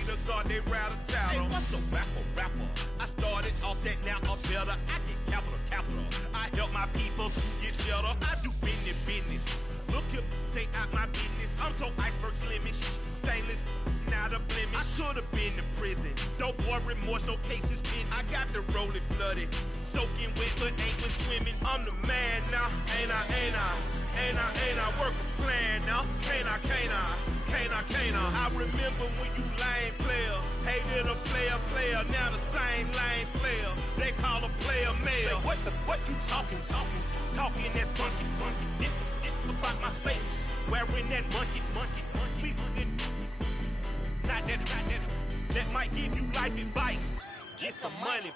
pray to God they rattle tattle. Hey, what's a rapper? I started off that, now I'm better. I get capital. I help my people to get cheddar. I do business. Look here, stay out my business. I'm so iceberg slimish, stainless, not a blemish. I should have been in prison. No boy remorse, no cases pinned. I got the rolling flooded, soaking wet, but ain't been swimming. I'm the man now, ain't I work a plan now. Can't I? I remember when you lame player, hated a player, now the same lame player. They call a player male. Say, what you talking that funky. It's about my face, wearing that monkey. Not that might give you life advice. Get some money.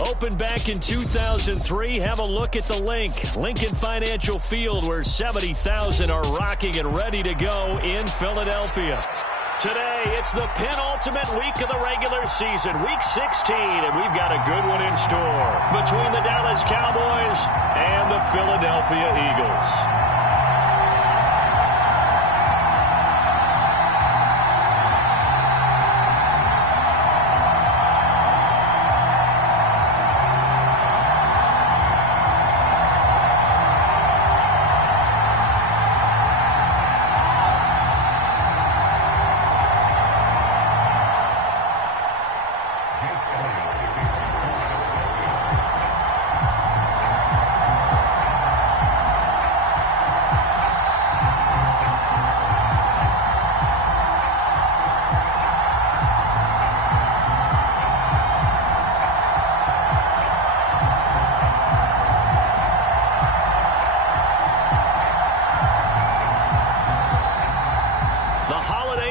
Opened back in 2003. Have a look at the link. Lincoln Financial Field, where 70,000 are rocking and ready to go in Philadelphia. Today, it's the penultimate week of the regular season, week 16, and we've got a good one in store between the Dallas Cowboys and the Philadelphia Eagles.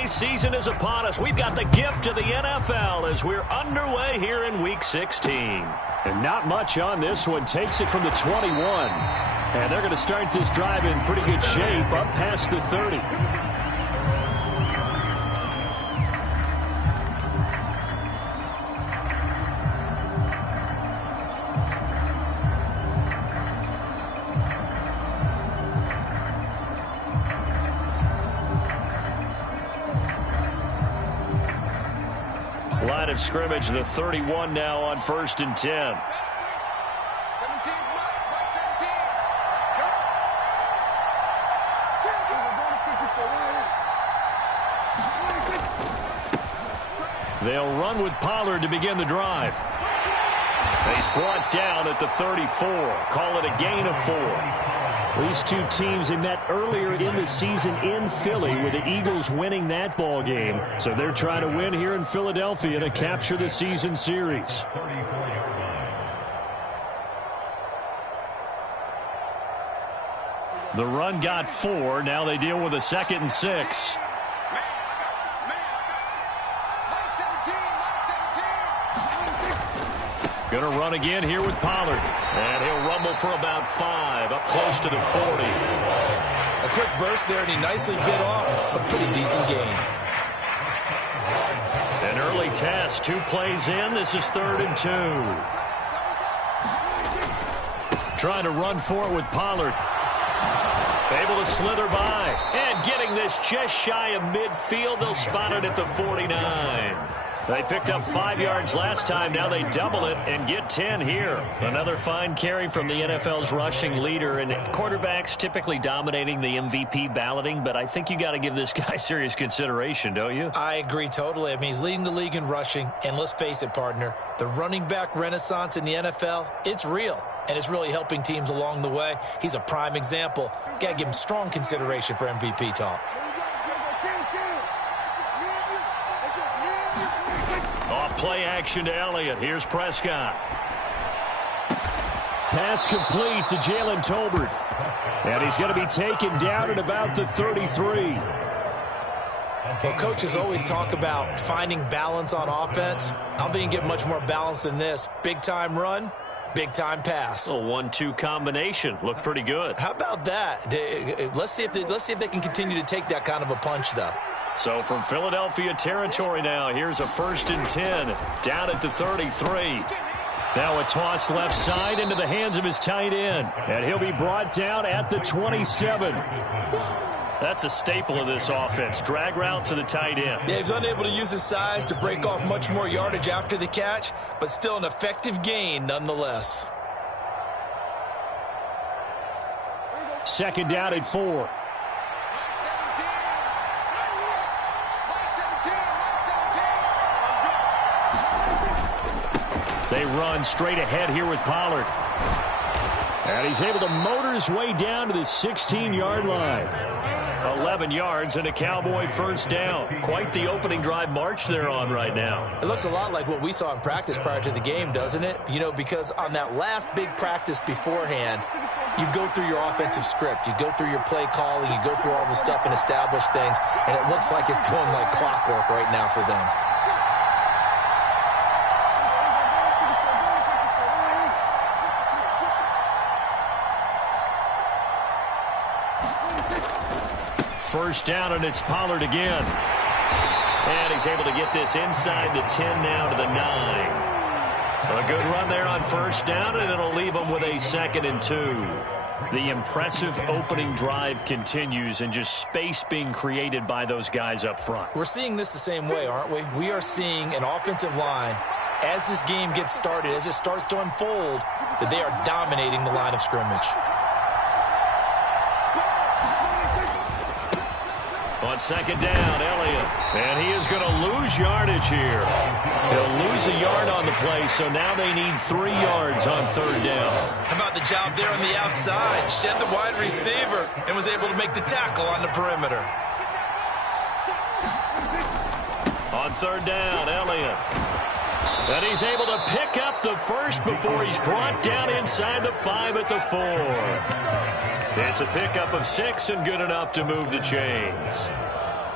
Season is upon us. We've got the gift of the NFL as we're underway here in Week 16. And not much on this one. Takes it from the 21. And they're going to start this drive in pretty good shape up past the 30. Line of scrimmage, the 31 now on 1st and 10. They'll run with Pollard to begin the drive. He's brought down at the 34. Call it a gain of 4. These two teams, they met earlier in the season in Philly with the Eagles winning that ball game. So they're trying to win here in Philadelphia to capture the season series. The run got 4. Now they deal with a 2nd and 6. Going to run again here with Pollard. And he'll rumble for about 5, up close to the 40. A quick burst there, and he nicely bit off a pretty decent gain. An early test, 2 plays in. This is 3rd and 2. Trying to run for it with Pollard. Able to slither by. And getting this just shy of midfield. They'll spot it at the 49. They picked up 5 yards last time. Now they double it and get 10 here. Another fine carry from the NFL's rushing leader. And quarterbacks typically dominating the MVP balloting, but I think you got to give this guy serious consideration, don't you? I agree totally. I mean, he's leading the league in rushing. And let's face it, partner, the running back renaissance in the NFL, it's real. And it's really helping teams along the way. He's a prime example. Got to give him strong consideration for MVP talk. Play action to Elliott. Here's Prescott. Pass complete to Jalen Tolbert. And he's going to be taken down at about the 33. Well, coaches always talk about finding balance on offense. I don't think you can get much more balance than this. Big-time run, Big-time pass. A 1-2 combination. Looked pretty good. How about that? Let's see if they can continue to take that kind of a punch, though. So from Philadelphia territory now, here's a 1st and 10 down at the 33. Now a toss left side into the hands of his tight end. And he'll be brought down at the 27. That's a staple of this offense. Drag route to the tight end. Yeah, he's unable to use his size to break off much more yardage after the catch, but still an effective gain nonetheless. 2nd down at 4. They run straight ahead here with Pollard. And he's able to motor his way down to the 16-yard line. 11 yards and a Cowboy 1st down. Quite the opening drive march they're on right now. It looks a lot like what we saw in practice prior to the game, doesn't it? You know, because on that last big practice beforehand, you go through your offensive script. You go through your play calling. You go through all the stuff and establish things. And it looks like it's going like clockwork right now for them. First down, and it's Pollard again. And he's able to get this inside the 10 now to the 9. A good run there on 1st down, and it'll leave them with a 2nd and 2. The impressive opening drive continues, and just space being created by those guys up front. We're seeing this the same way, aren't we? We are seeing an offensive line, as this game gets started, as it starts to unfold, that they are dominating the line of scrimmage. On 2nd down, Elliott. And he is going to lose yardage here. He'll lose a yard on the play, so now they need 3 yards on 3rd down. How about the job there on the outside? Shed the wide receiver and was able to make the tackle on the perimeter. On 3rd down, Elliott. And he's able to pick up the first before he's brought down inside the 5 at the 4. It's a pickup of 6 and good enough to move the chains.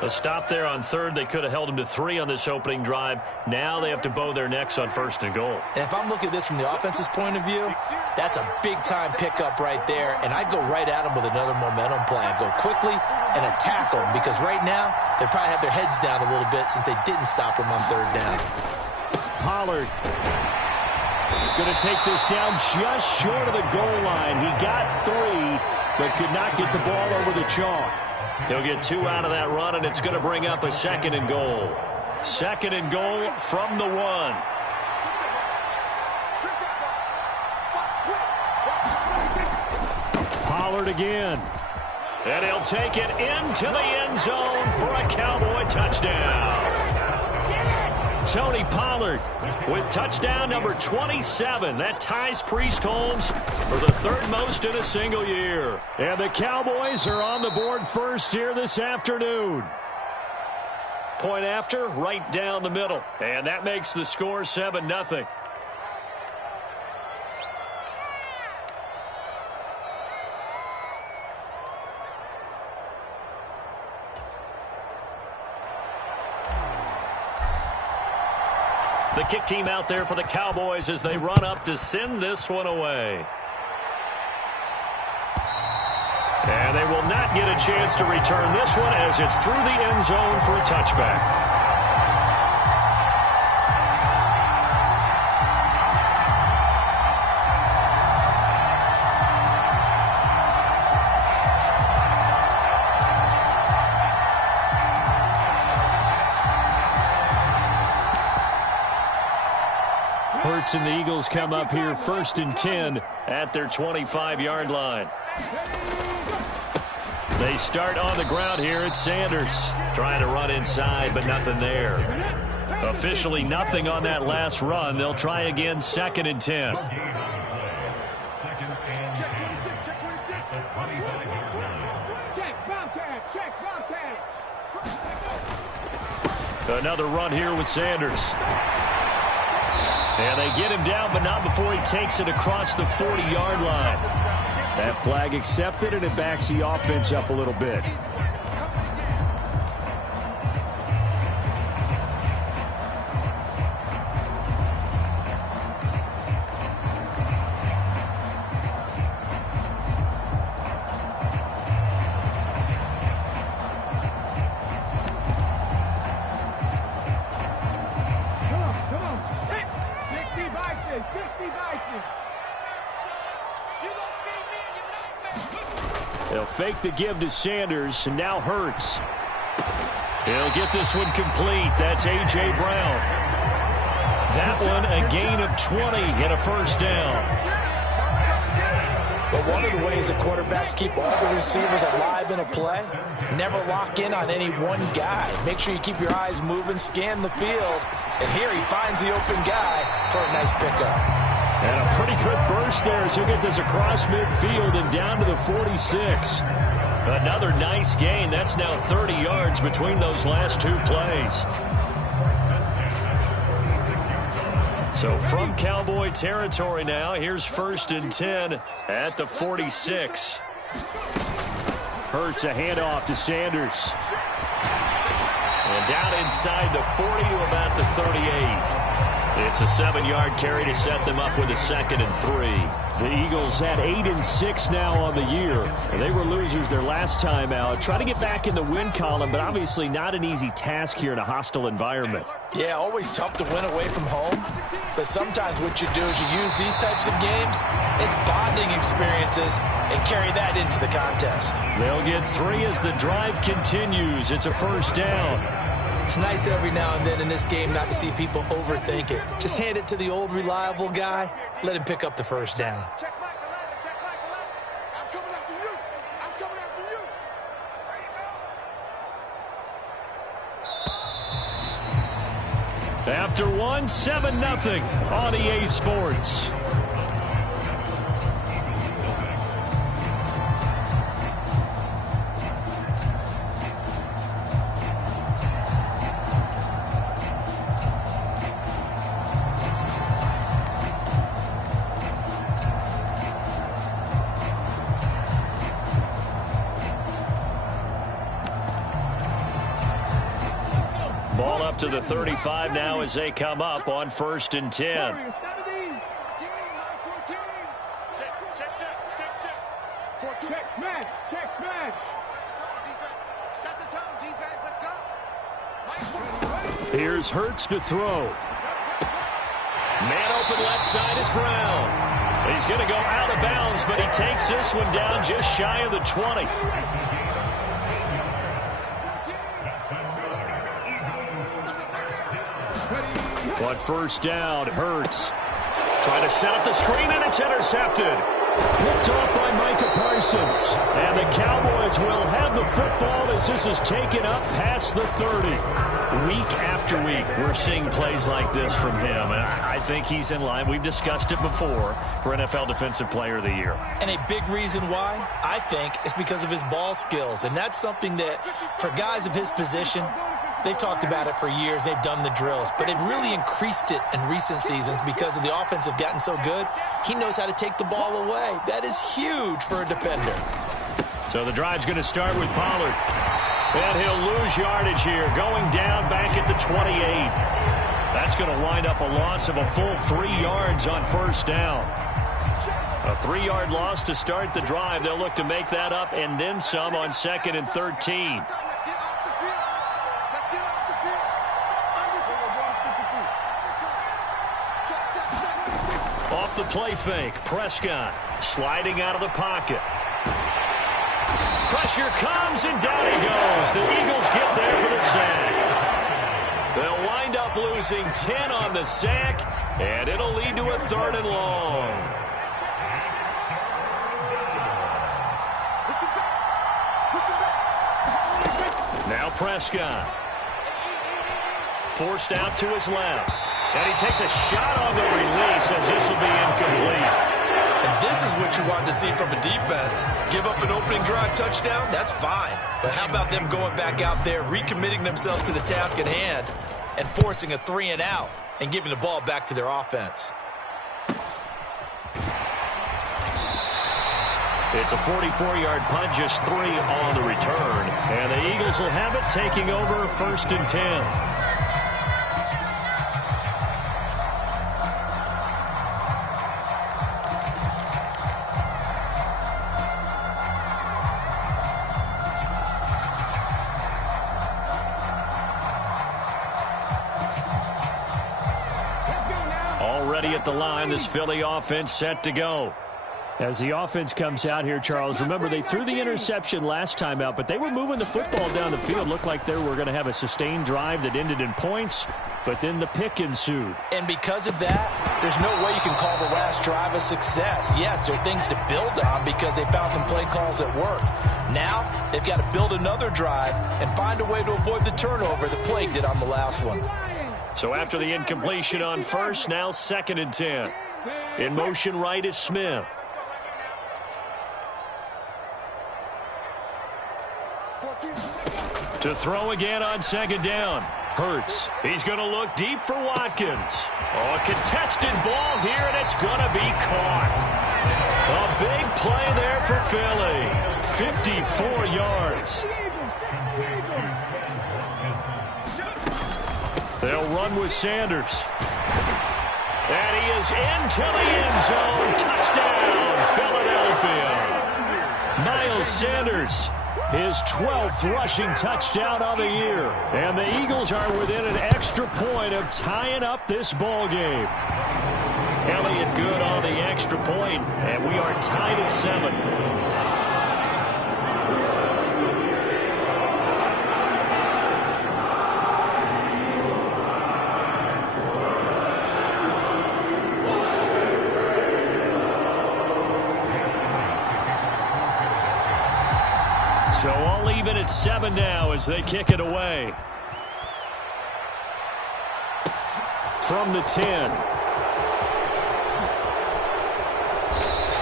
A stop there on 3rd. They could have held him to 3 on this opening drive. Now they have to bow their necks on 1st and goal. And if I'm looking at this from the offense's point of view, that's a big-time pickup right there. And I'd go right at him with another momentum play. I'd go quickly and attack them because right now they probably have their heads down a little bit since they didn't stop him on 3rd down. Pollard going to take this down just short of the goal line. He got 3. But could not get the ball over the chalk. He'll get 2 out of that run, and it's going to bring up a 2nd and goal. 2nd and goal from the 1. Pollard again. And he'll take it into the end zone for a Cowboy touchdown. Tony Pollard with touchdown number 27. That ties Priest Holmes for the 3rd most in a single year. And the Cowboys are on the board first here this afternoon. Point after, right down the middle. And that makes the score 7-0. The kick team out there for the Cowboys as they run up to send this one away. And they will not get a chance to return this one as it's through the end zone for a touchback. Hurts and the Eagles come up here 1st and 10 at their 25-yard line. They start on the ground here at Sanders. Trying to run inside, but nothing there. Officially nothing on that last run. They'll try again 2nd and 10. Another run here with Sanders. And they get him down, but not before he takes it across the 40-yard line. That flag accepted, and it backs the offense up a little bit. They'll fake the give to Sanders, and now Hurts. He'll get this one complete. That's A.J. Brown. That one a gain of 20 and a first down. But one of the ways that quarterbacks keep all the receivers alive in a play, never lock in on any one guy. Make sure you keep your eyes moving, scan the field, and here he finds the open guy for a nice pickup. And a pretty good burst there as he'll get this across midfield and down to the 46. Another nice gain. That's now 30 yards between those last two plays. So from Cowboy territory now, here's 1st and 10 at the 46. Hurts a handoff to Sanders. And down inside the 40 to about the 38. It's a 7-yard carry to set them up with a 2nd and 3. The Eagles had 8-6 now on the year. They were losers their last time out. Try to get back in the win column, but obviously not an easy task here in a hostile environment. Yeah, always tough to win away from home. But sometimes what you do is you use these types of games as bonding experiences and carry that into the contest. They'll get 3 as the drive continues. It's a first down. It's nice every now and then in this game not to see people overthink it. Just hand it to the old reliable guy. Let him pick up the first down. Check Mike 11, check Mike 11. I'm coming after you. I'm coming after you. After one, 7-0 on EA Sports. Ball up to the 35 now as they come up on 1st and 10. Check man. Set the tone, defense. Let's go. Here's Hurts to throw. Man open left side is Brown. He's going to go out of bounds, but he takes this one down just shy of the 20. On 1st down, Hurts trying to set up the screen, and it's intercepted. Picked off by Micah Parsons. And the Cowboys will have the football as this is taken up past the 30. Week after week, we're seeing plays like this from him. And I think he's in line. We've discussed it before for NFL Defensive Player of the Year. And a big reason why, I think, is because of his ball skills. And that's something that, for guys of his position, they've talked about it for years. They've done the drills. But they've really increased it in recent seasons because of the offense have gotten so good. He knows how to take the ball away. That is huge for a defender. So the drive's going to start with Pollard. And he'll lose yardage here, going down back at the 28. That's going to wind up a loss of a full 3 yards on 1st down. A 3-yard loss to start the drive. They'll look to make that up and then some on 2nd and 13. Off the play fake, Prescott sliding out of the pocket. Pressure comes, and down he goes. The Eagles get there for the sack. They'll wind up losing 10 on the sack, and it'll lead to a 3rd and long. Now Prescott. Forced out to his left. And he takes a shot on the release as this will be incomplete. And this is what you want to see from a defense. Give up an opening drive touchdown, that's fine. But how about them going back out there, recommitting themselves to the task at hand, and forcing a 3-and-out and giving the ball back to their offense? It's a 44-yard punt, just 3 on the return. And the Eagles will have it, taking over 1st and 10. Already at the line, this Philly offense set to go. As the offense comes out here, Charles, remember they threw the interception last time out, but they were moving the football down the field. Looked like they were going to have a sustained drive that ended in points, but then the pick ensued. And because of that, there's no way you can call the last drive a success. Yes, there are things to build on because they found some play calls that work. Now, they've got to build another drive and find a way to avoid the turnover that plagued it on the last one. So after the incompletion on first, now 2nd and 10. In motion right is Smith. To throw again on 2nd down. Hurts. He's going to look deep for Watkins. Oh, a contested ball here, and it's going to be caught. A big play there for Philly. 54 yards. They'll run with Sanders. And he is into the end zone. Touchdown, Philadelphia. Miles Sanders. His 12th rushing touchdown of the year. And the Eagles are within an extra point of tying up this ball game. Elliott good on the extra point, and we are tied at 7. So all even at 7 now as they kick it away. From the 10.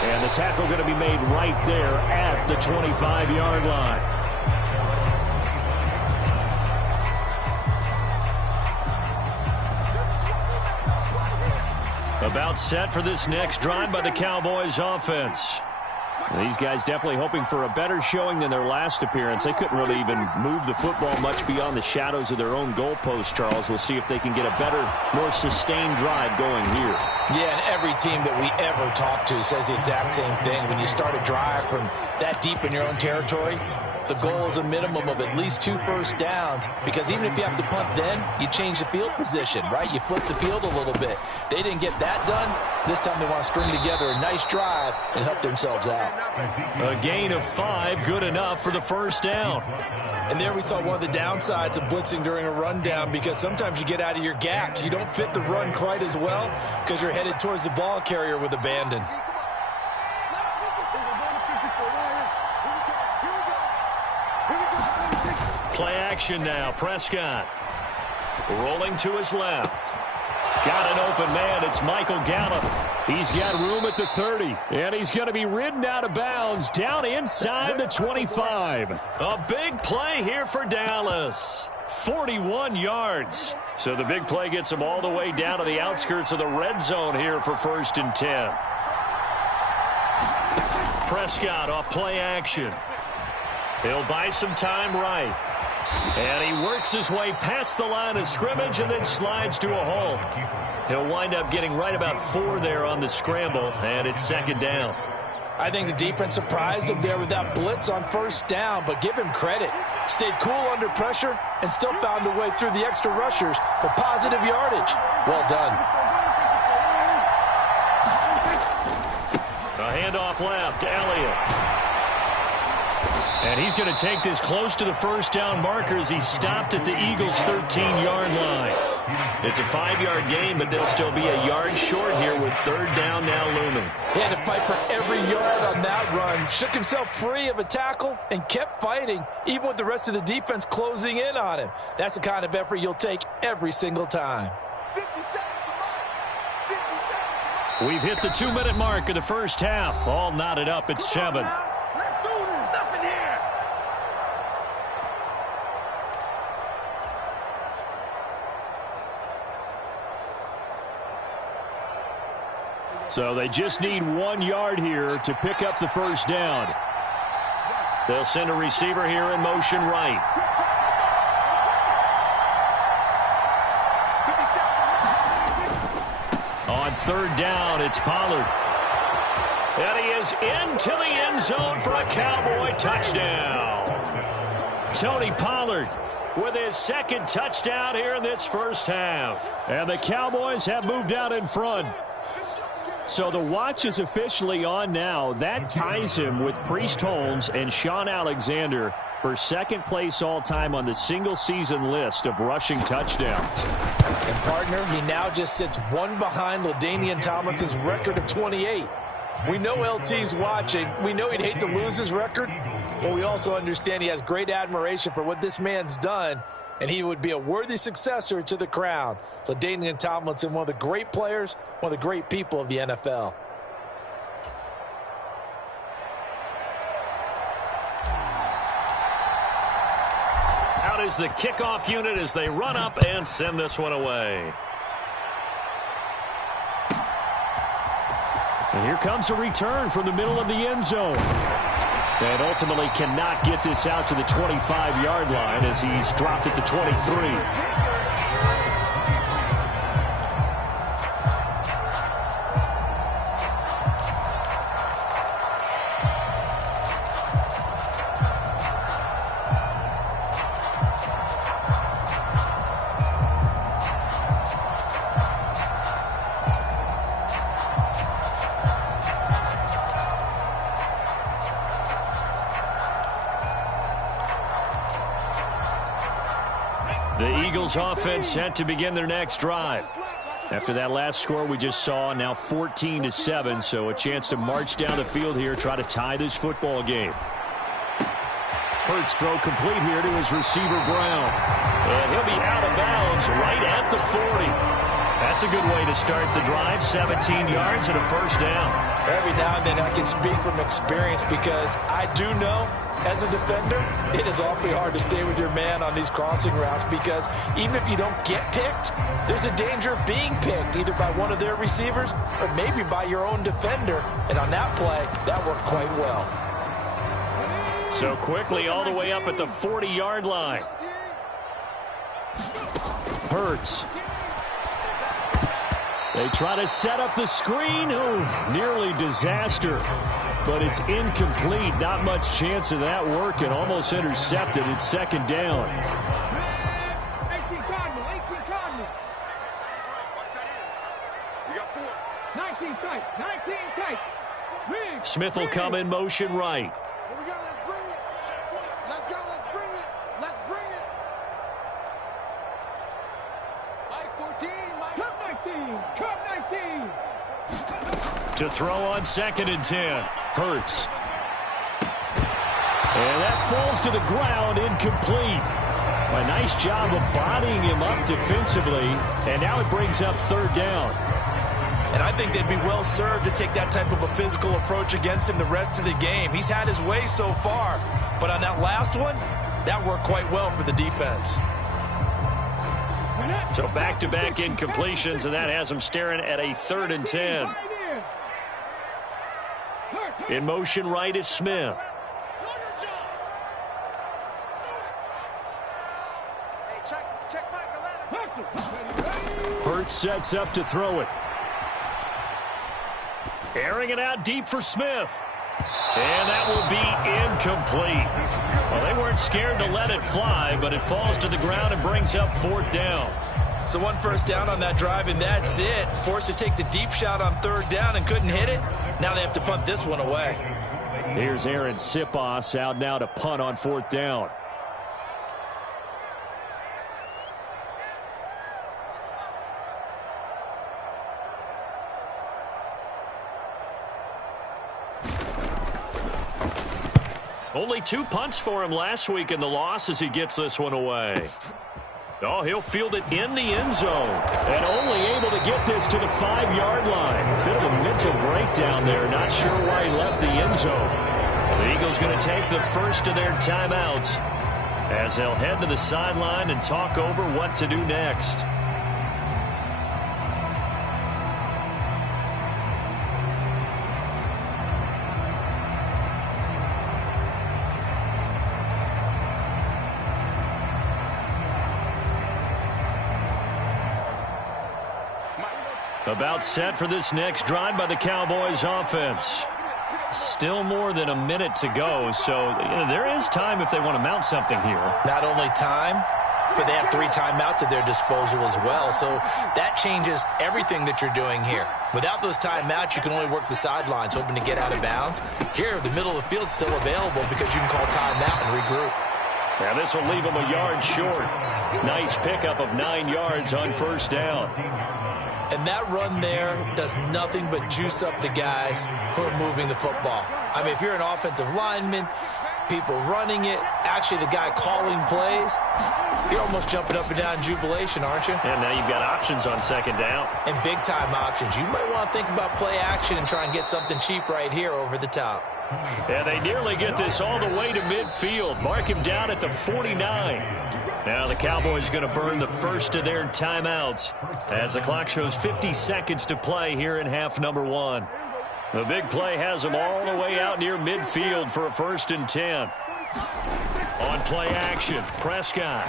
And the tackle going to be made right there at the 25-yard line. About set for this next drive by the Cowboys offense. These guys definitely hoping for a better showing than their last appearance. They couldn't really even move the football much beyond the shadows of their own goalpost, Charles. We'll see if they can get a better, more sustained drive going here. Yeah, and every team that we ever talk to says the exact same thing. When you start a drive from that deep in your own territory, the goal is a minimum of at least 2 first downs, because even if you have to punt then, you change the field position, right? You flip the field a little bit. They didn't get that done. This time they want to string together a nice drive and help themselves out. A gain of 5, good enough for the first down. And there we saw one of the downsides of blitzing during a rundown, because sometimes you get out of your gaps. You don't fit the run quite as well because you're headed towards the ball carrier with abandon. Play action now. Prescott rolling to his left. Got an open man. It's Michael Gallup. He's got room at the 30. And he's going to be ridden out of bounds down inside the 25. A big play here for Dallas. 41 yards. So the big play gets him all the way down to the outskirts of the red zone here for 1st and 10. Prescott off play action. He'll buy some time right. And he works his way past the line of scrimmage and then slides to a halt. He'll wind up getting right about 4 there on the scramble, and it's 2nd down. I think the defense surprised him there with that blitz on 1st down, but give him credit. Stayed cool under pressure and still found a way through the extra rushers for positive yardage. Well done. A handoff left to Elliott. And he's going to take this close to the first down marker as he stopped at the Eagles' 13-yard line. It's a 5-yard gain, but they'll still be a yard short here with 3rd down now looming. He had to fight for every yard on that run. Shook himself free of a tackle and kept fighting, even with the rest of the defense closing in on him. That's the kind of effort you'll take every single time. We've hit the 2-minute mark of the first half. All knotted up at 7. So they just need 1 yard here to pick up the first down. They'll send a receiver here in motion right. On 3rd down, it's Pollard. And he is into the end zone for a Cowboy touchdown. Tony Pollard with his 2nd touchdown here in this first half. And the Cowboys have moved out in front. So the watch is officially on now. That ties him with Priest Holmes and Sean Alexander for second place all-time on the single-season list of rushing touchdowns. And, partner, he now just sits one behind LaDainian Tomlinson's record of 28. We know LT's watching. We know he'd hate to lose his record, but we also understand he has great admiration for what this man's done, and he would be a worthy successor to the crown. LaDainian Tomlinson, one of the great players, one of the great people of the NFL. Out is the kickoff unit as they run up and send this one away. And here comes a return from the middle of the end zone. And ultimately cannot get this out to the 25-yard line as he's dropped at the 23. The Eagles offense set to begin their next drive. After that last score we just saw, now 14-7, so a chance to march down the field here, try to tie this football game. Hurts throw complete here to his receiver Brown. And he'll be out of bounds right at the 40. That's a good way to start the drive, 17 yards and a first down. Every now and then I can speak from experience because I do know, as a defender, it is awfully hard to stay with your man on these crossing routes because even if you don't get picked, there's a danger of being picked either by one of their receivers or maybe by your own defender. And on that play, that worked quite well. So quickly all the way up at the 40-yard line. Hurts. They try to set up the screen. Oh, nearly disaster. But it's incomplete. Not much chance of that working. Almost intercepted. It's second down. 18 Cardinal. We got 4. 19 tight. Smith will come in motion right. Here we go. Let's bring it. Let's go. Let's bring it. Mike 14. Cup 19. To throw on 2nd and 10. Hurts. And that falls to the ground, incomplete. A nice job of bodying him up defensively, and now it brings up 3rd down. And I think they'd be well served to take that type of a physical approach against him the rest of the game. He's had his way so far, but on that last one, that worked quite well for the defense. So back-to-back incompletions, and that has him staring at a 3rd and 10. In motion right is Smith. Hurts sets up to throw it. Airing it out deep for Smith. And that will be incomplete. Well, they weren't scared to let it fly, but it falls to the ground and brings up 4th down. So 1 first down on that drive, and that's it. Forced to take the deep shot on 3rd down and couldn't hit it. Now they have to punt this one away. Here's Aaron Sipos out now to punt on 4th down. Only 2 punts for him last week in the loss as he gets this one away. Oh, he'll field it in the end zone. And only able to get this to the 5-yard line. Bit of a mental breakdown there. Not sure why he left the end zone. The Eagles going to take the first of their timeouts as they'll head to the sideline and talk over what to do next. About set for this next drive by the Cowboys offense. Still more than a minute to go, so there is time if they want to mount something here. Not only time, but they have 3 timeouts at their disposal as well. So that changes everything that you're doing here. Without those timeouts, you can only work the sidelines, hoping to get out of bounds. Here, the middle of the field is still available because you can call timeout and regroup. Now this will leave them a yard short. Nice pickup of 9 yards on first down. And that run there does nothing but juice up the guys who are moving the football. I mean, if you're an offensive lineman, people running it, actually the guy calling plays, you're almost jumping up and down in jubilation, aren't you? And now you've got options on second down. And big-time options. You might want to think about play action and try and get something cheap right here over the top. And they nearly get this all the way to midfield. Mark him down at the 49. Now the Cowboys going to burn the first of their timeouts as the clock shows 50 seconds to play here in half number 1. The big play has them all the way out near midfield for a 1st and 10. On play action, Prescott.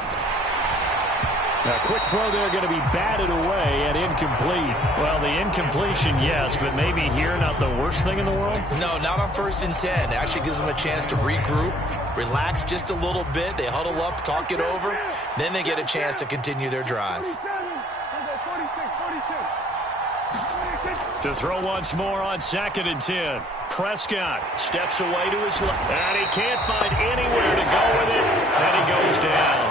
A quick throw there going to be batted away and incomplete. Well, the incompletion, yes, but maybe here not the worst thing in the world? No, not on 1st and 10. It actually gives them a chance to regroup, relax just a little bit. They huddle up, talk it over. Then they get a chance to continue their drive. To throw once more on 2nd and 10. Prescott steps away to his left. And he can't find anywhere to go with it. And he goes down.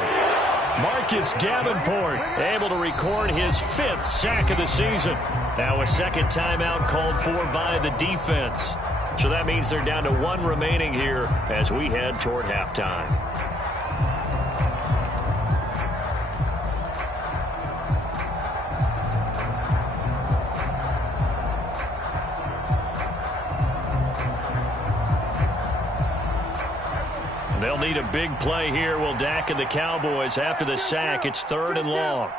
Marcus Davenport able to record his 5th sack of the season. Now a second timeout called for by the defense. So that means they're down to 1 remaining here as we head toward halftime. They'll need a big play here. Will Dak and the Cowboys after the sack. It's 3rd and long.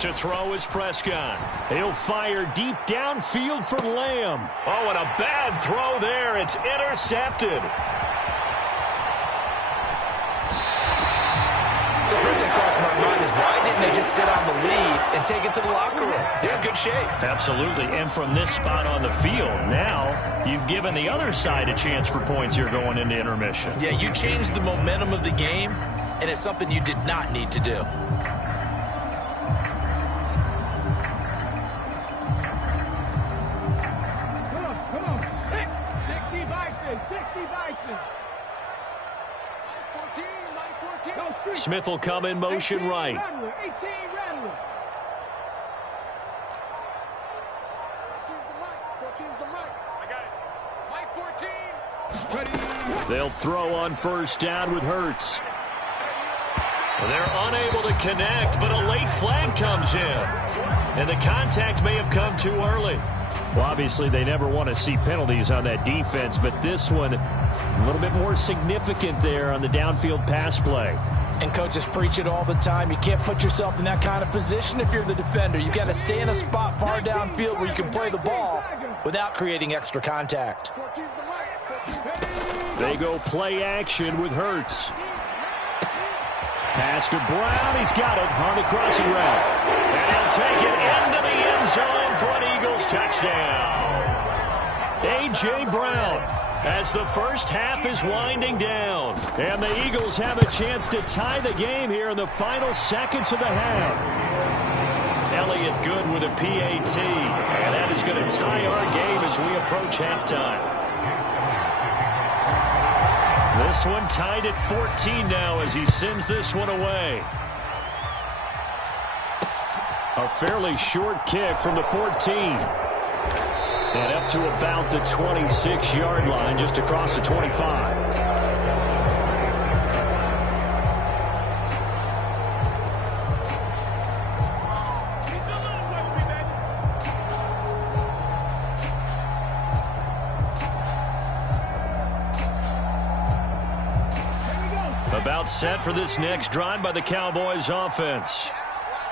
To throw is Prescott. He'll fire deep downfield for Lamb. Oh, and a bad throw there. It's intercepted. So first thing crossed my mind is why didn't they just sit on the lead and take it to the locker room? They're in good shape. Absolutely. And from this spot on the field, now you've given the other side a chance for points here going into intermission. Yeah, you changed the momentum of the game, and it's something you did not need to do. Smith will come in motion right. They'll throw on first down with Hurts. They're unable to connect, but a late flag comes in. And the contact may have come too early. Well, obviously, they never want to see penalties on that defense, but this one a little bit more significant there on the downfield pass play. And coaches preach it all the time. You can't put yourself in that kind of position if you're the defender. You've got to stay in a spot far downfield where you can play the ball without creating extra contact. They go play action with Hurts. Pass to Brown. He's got it on the crossing route. And he'll take it into the end zone for an Eagles touchdown. A.J. Brown, as the first half is winding down. And the Eagles have a chance to tie the game here in the final seconds of the half. Elliott good with a PAT. And that is going to tie our game as we approach halftime. This one tied at 14 now as he sends this one away. A fairly short kick from the 14. And up to about the 26-yard line, just across the 25. About set for this next drive by the Cowboys offense.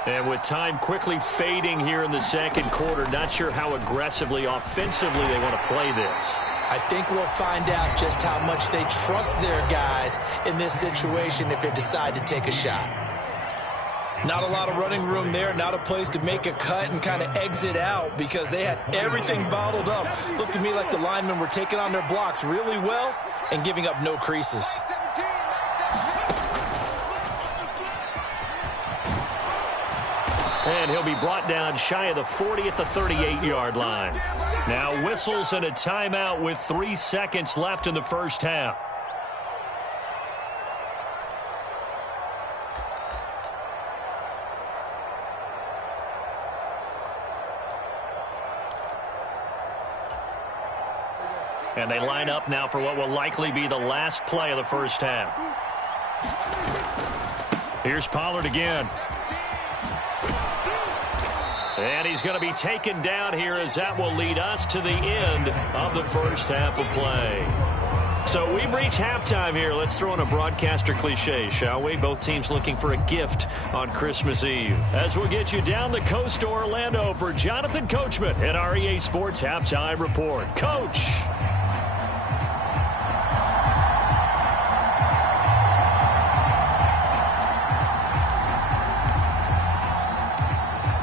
And with time quickly fading here in the second quarter, not sure how aggressively, offensively they want to play this. I think we'll find out just how much they trust their guys in this situation if they decide to take a shot. Not a lot of running room there, not a place to make a cut and kind of exit out because they had everything bottled up. Looked to me like the linemen were taking on their blocks really well and giving up no creases. And he'll be brought down shy of the 40 at the 38-yard line. Now whistles and a timeout with 3 seconds left in the first half. And they line up now for what will likely be the last play of the first half. Here's Pollard again. And he's going to be taken down here as that will lead us to the end of the first half of play. So we've reached halftime here. Let's throw in a broadcaster cliche, shall we? Both teams looking for a gift on Christmas Eve. As we'll get you down the coast to Orlando for Jonathan Coachman at our EA Sports Halftime Report. Coach!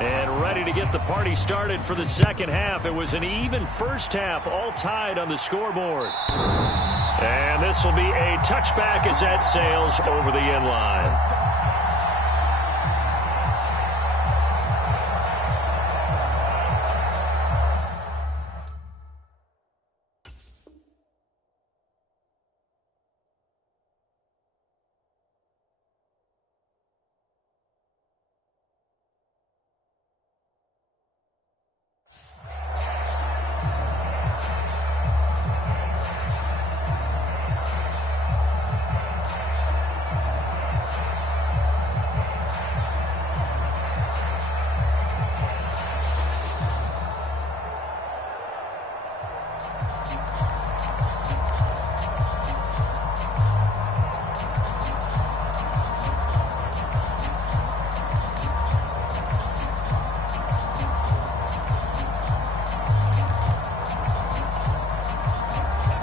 And ready to get the party started for the second half. It was an even first half, all tied on the scoreboard. And this will be a touchback as that sails over the end line.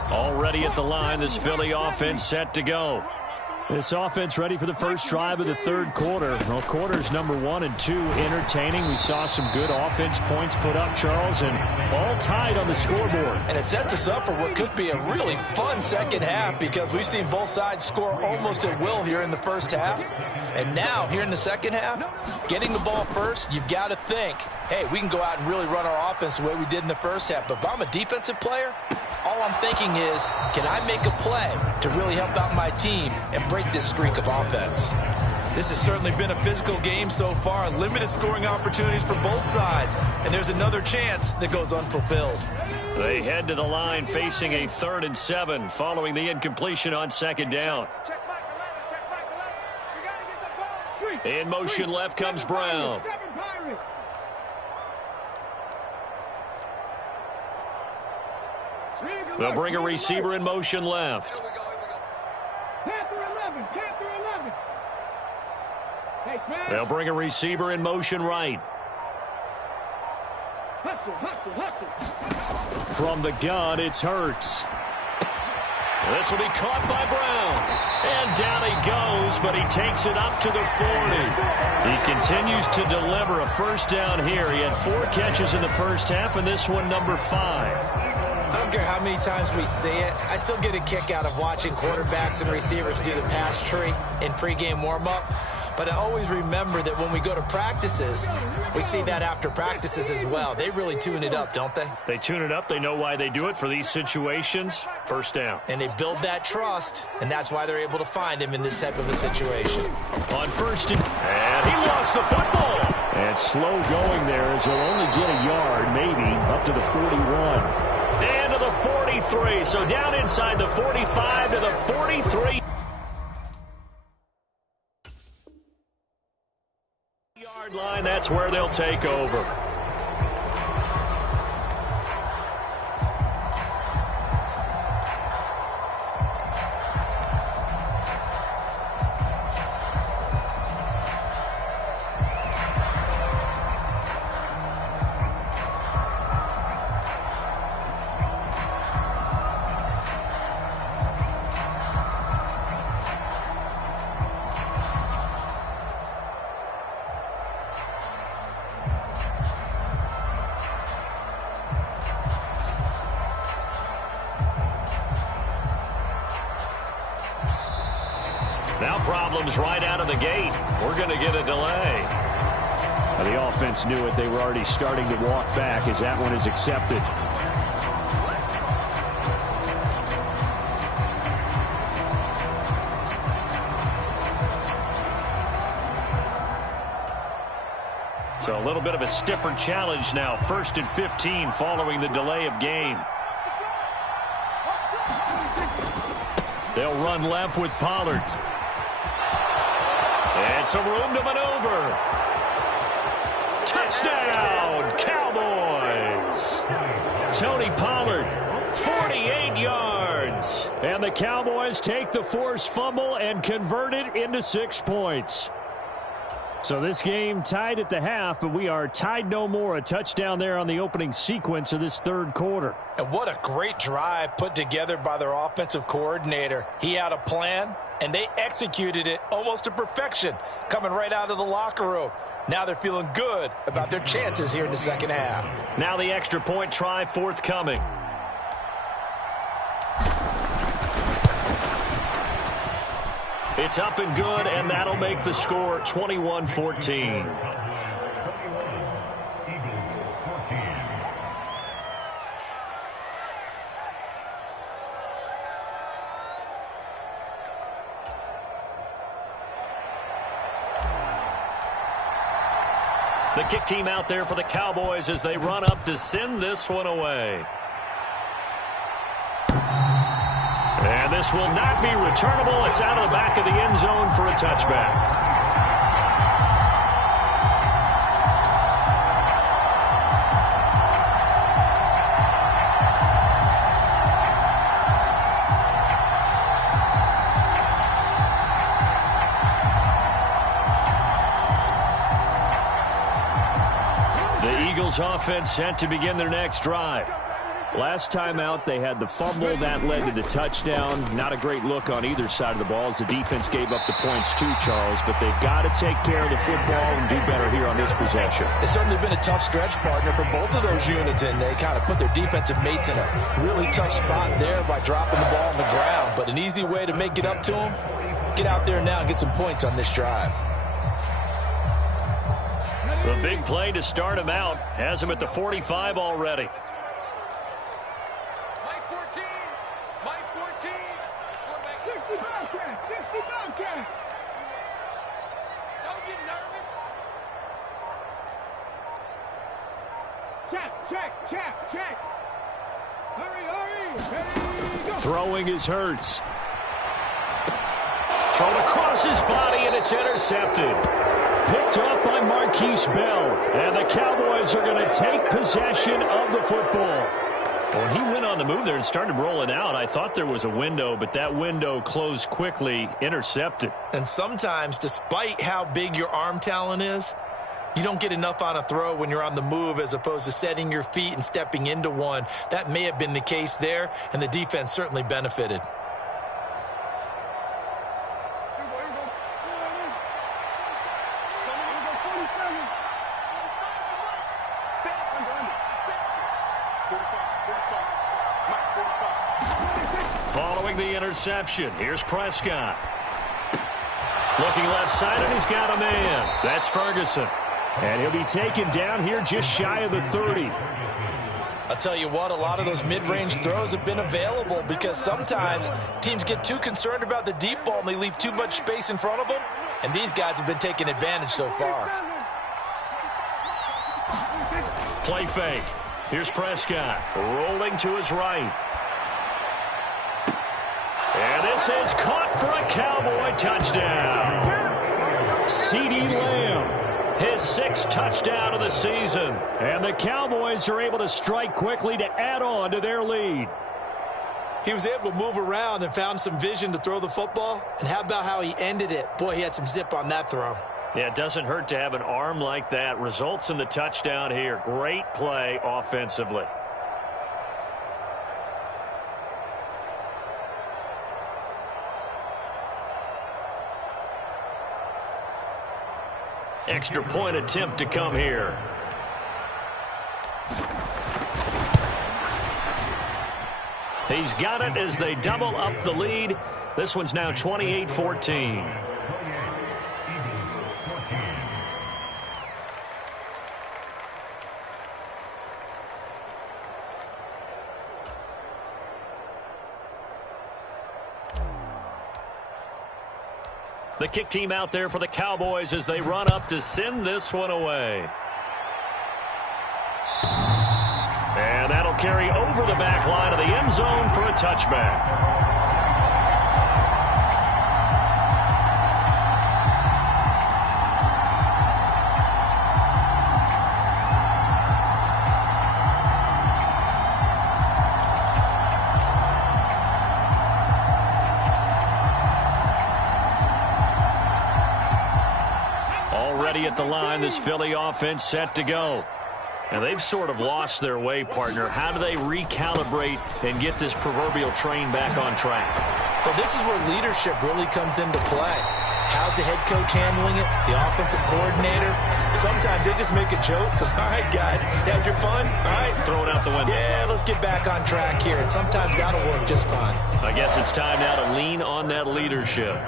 Already at the line, this Philly offense set to go. This offense ready for the first drive of the third quarter. Well, quarters number 1 and 2 entertaining. We saw some good offense points put up, Charles, and all tied on the scoreboard. And it sets us up for what could be a really fun second half because we've seen both sides score almost at will here in the first half. And now, here in the second half, getting the ball first, you've got to think, hey, we can go out and really run our offense the way we did in the first half. But if I'm a defensive player, all I'm thinking is, can I make a play to really help out my team and break this streak of offense? This has certainly been a physical game so far. Limited scoring opportunities for both sides. And there's another chance that goes unfulfilled. They head to the line facing a 3rd and 7 following the incompletion on second down. In motion left comes Brown. They'll bring a receiver in motion left. They'll bring a receiver in motion right. From the gun, it's Hurts. This will be caught by Brown. And down he goes, but he takes it up to the 40. He continues to deliver a first down here. He had 4 catches in the first half, and this one number 5. I don't care how many times we see it. I still get a kick out of watching quarterbacks and receivers do the pass tree in pregame warm-up. But I always remember that when we go to practices, we see that after practices as well. They really tune it up, don't they? They tune it up. They know why they do it for these situations. First down. And they build that trust, and that's why they're able to find him in this type of a situation. On first and he lost the football. And slow going there as he'll only get a yard, maybe, up to the 41. And to the 43. So down inside the 45 to the 43. Yard line, that's where they'll take over. problems right out of the gate. We're going to get a delay. The offense knew it. They were already starting to walk back as that one is accepted. So a little bit of a stiffer challenge now. 1st and 15 following the delay of game. They'll run left with Pollard. And some room to maneuver. Touchdown, Cowboys. Tony Pollard, 48 yards. And the Cowboys take the forced fumble and convert it into 6 points. So this game tied at the half, but we are tied no more. A touchdown there on the opening sequence of this third quarter. And what a great drive put together by their offensive coordinator. He had a plan, and they executed it almost to perfection, coming right out of the locker room. Now they're feeling good about their chances here in the second half. Now the extra point try forthcoming. It's up and good, and that'll make the score 21-14. The kick team out there for the Cowboys as they run up to send this one away. And this will not be returnable. It's out of the back of the end zone for a touchback. The Eagles offense set to begin their next drive. Last time out, they had the fumble. That led to the touchdown. Not a great look on either side of the ball as the defense gave up the points too, Charles. But they've got to take care of the football and do better here on this possession. It's certainly been a tough stretch, partner, for both of those units, and they kind of put their defensive mates in a really tough spot there by dropping the ball on the ground. But an easy way to make it up to them, get out there now and get some points on this drive. The big play to start him out has him at the 45 already. Check. Hurry. Ready, go. Throwing is Hurts. Thrown across his body, and it's intercepted. Picked up by Marquise Bell. And the Cowboys are going to take possession of the football. Well, he went on the move there and started rolling out. I thought there was a window, but that window closed quickly, intercepted. And sometimes, despite how big your arm talent is, you don't get enough on a throw when you're on the move as opposed to setting your feet and stepping into one. That may have been the case there, and the defense certainly benefited. Following the interception, here's Prescott. Looking left side, and he's got a man. That's Ferguson. And he'll be taken down here just shy of the 30. I'll tell you what, a lot of those mid-range throws have been available because sometimes teams get too concerned about the deep ball and they leave too much space in front of them, and these guys have been taking advantage so far. Play fake. Here's Prescott rolling to his right. And this is caught for a Cowboy touchdown. CeeDee Lamb. His 6th touchdown of the season. And the Cowboys are able to strike quickly to add on to their lead. He was able to move around and found some vision to throw the football. And how about how he ended it? Boy, he had some zip on that throw. Yeah, it doesn't hurt to have an arm like that. Results in the touchdown here. Great play offensively. Extra point attempt to come here. He's got it as they double up the lead. This one's now 28-14. The kick team out there for the Cowboys as they run up to send this one away. And that'll carry over the back line of the end zone for a touchback. Already at the line, this Philly offense set to go. And they've sort of lost their way, partner. How do they recalibrate and get this proverbial train back on track? Well, this is where leadership really comes into play. How's the head coach handling it? The offensive coordinator? Sometimes they just make a joke. All right, guys, you had your fun? All right. Throw it out the window. Yeah, let's get back on track here. And sometimes that'll work just fine. I guess it's time now to lean on that leadership.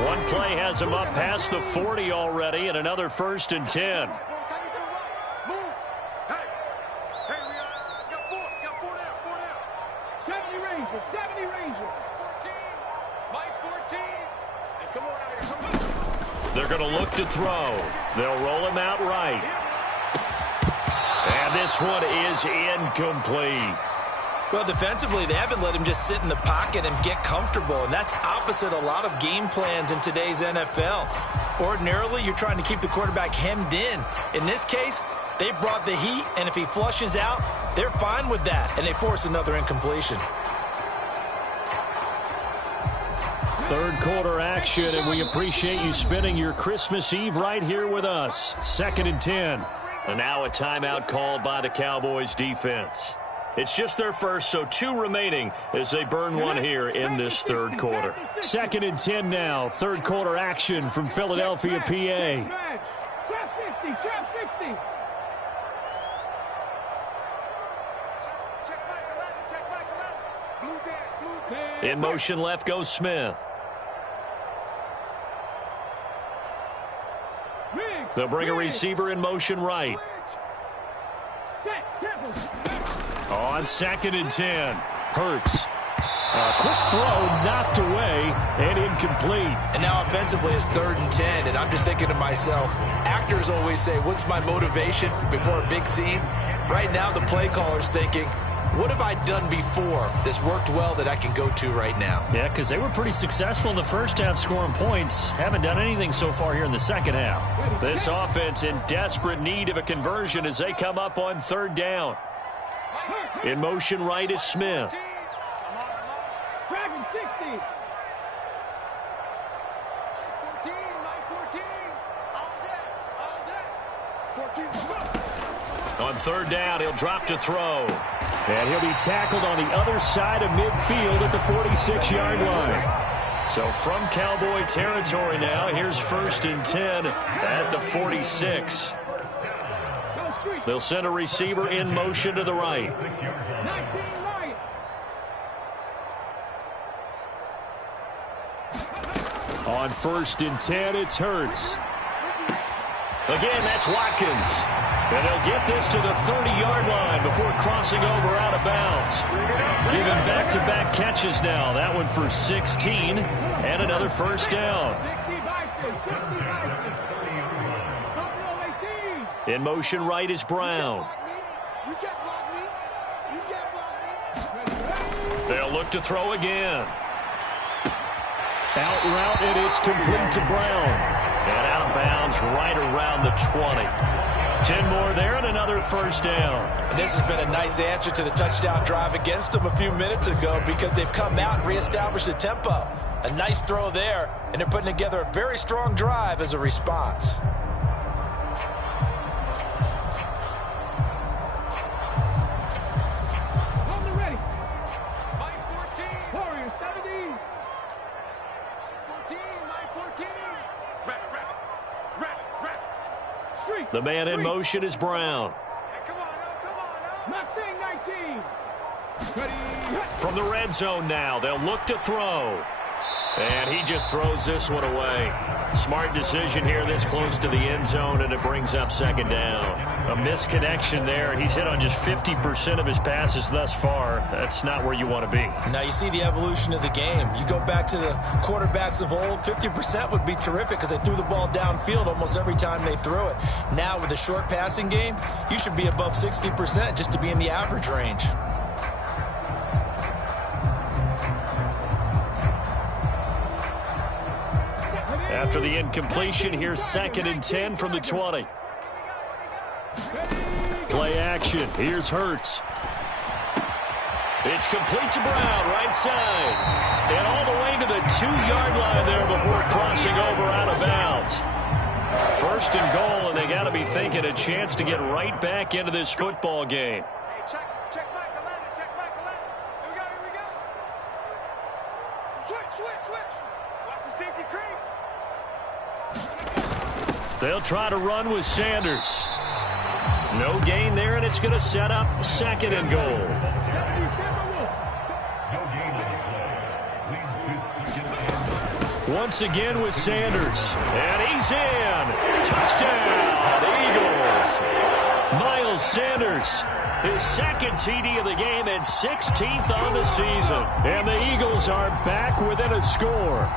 One play has him up past the 40 already, and another 1st and 10. Move. Hey, we got four down. 70 Rangers. 14. Mike 14. Hey, come on out here, come on. They're going to look to throw. They'll roll him out right. And this one is incomplete. Well, defensively, they haven't let him just sit in the pocket and get comfortable, and that's opposite a lot of game plans in today's NFL. Ordinarily, you're trying to keep the quarterback hemmed in. In this case, they brought the heat, and if he flushes out, they're fine with that, and they force another incompletion. Third quarter action, and we appreciate you spending your Christmas Eve right here with us. 2nd and 10. And now a timeout called by the Cowboys defense. It's just their first, so 2 remaining as they burn one here in this third quarter. 2nd and 10 now. Third quarter action from Philadelphia, PA. Trap 60. Check back 11. Blue dead. In motion left goes Smith. They'll bring a receiver in motion right. On 2nd and 10. Hurts. A quick throw knocked away and incomplete. And now offensively it's 3rd and 10, and I'm just thinking to myself, actors always say, what's my motivation before a big scene? Right now the play caller's thinking, what have I done before that's worked well that I can go to right now? Yeah, because they were pretty successful in the first half scoring points. Haven't done anything so far here in the second half. This offense in desperate need of a conversion as they come up on 3rd down. In motion right is Smith. Dragon 60. 14. All day. 14. On 3rd down, he'll drop to throw. And he'll be tackled on the other side of midfield at the 46-yard line. So from Cowboy territory now, here's 1st and 10 at the 46. They'll send a receiver in motion to the right. On 1st and 10, it's Hurts. Again, that's Watkins. And they'll get this to the 30-yard line before crossing over out of bounds. Giving back-to-back catches now. That one for 16 and another 1st down. In motion right is Brown. They'll look to throw again. Out route, and it's complete to Brown. And out of bounds right around the 20. 10 more there and another 1st down. And this has been a nice answer to the touchdown drive against them a few minutes ago because they've come out and reestablished the tempo. A nice throw there, and they're putting together a very strong drive as a response. The man in motion is Brown. From the red zone now, they'll look to throw. And he just throws this one away. Smart decision here this close to the end zone, and it brings up second down. A misconnection there. He's hit on just 50% of his passes thus far. That's not where you want to be. Now you see the evolution of the game. You go back to the quarterbacks of old, 50% would be terrific because they threw the ball downfield almost every time they threw it. Now with the short passing game, you should be above 60% just to be in the average range. After the incompletion, here's 2nd and 10 from the 20. Play action. Here's Hurts. It's complete to Brown, right side. And all the way to the 2-yard line there before crossing over out of bounds. 1st and goal, and they got to be thinking a chance to get right back into this football game. Hey, check Michael Lennon, check Michael Lennon. Here we go. Switch. Watch the safety creep. They'll try to run with Sanders. No gain there, and it's going to set up 2nd and goal. Once again with Sanders. And he's in. Touchdown, Eagles. Miles Sanders, his 2nd TD of the game and 16th on the season. And the Eagles are back within a score.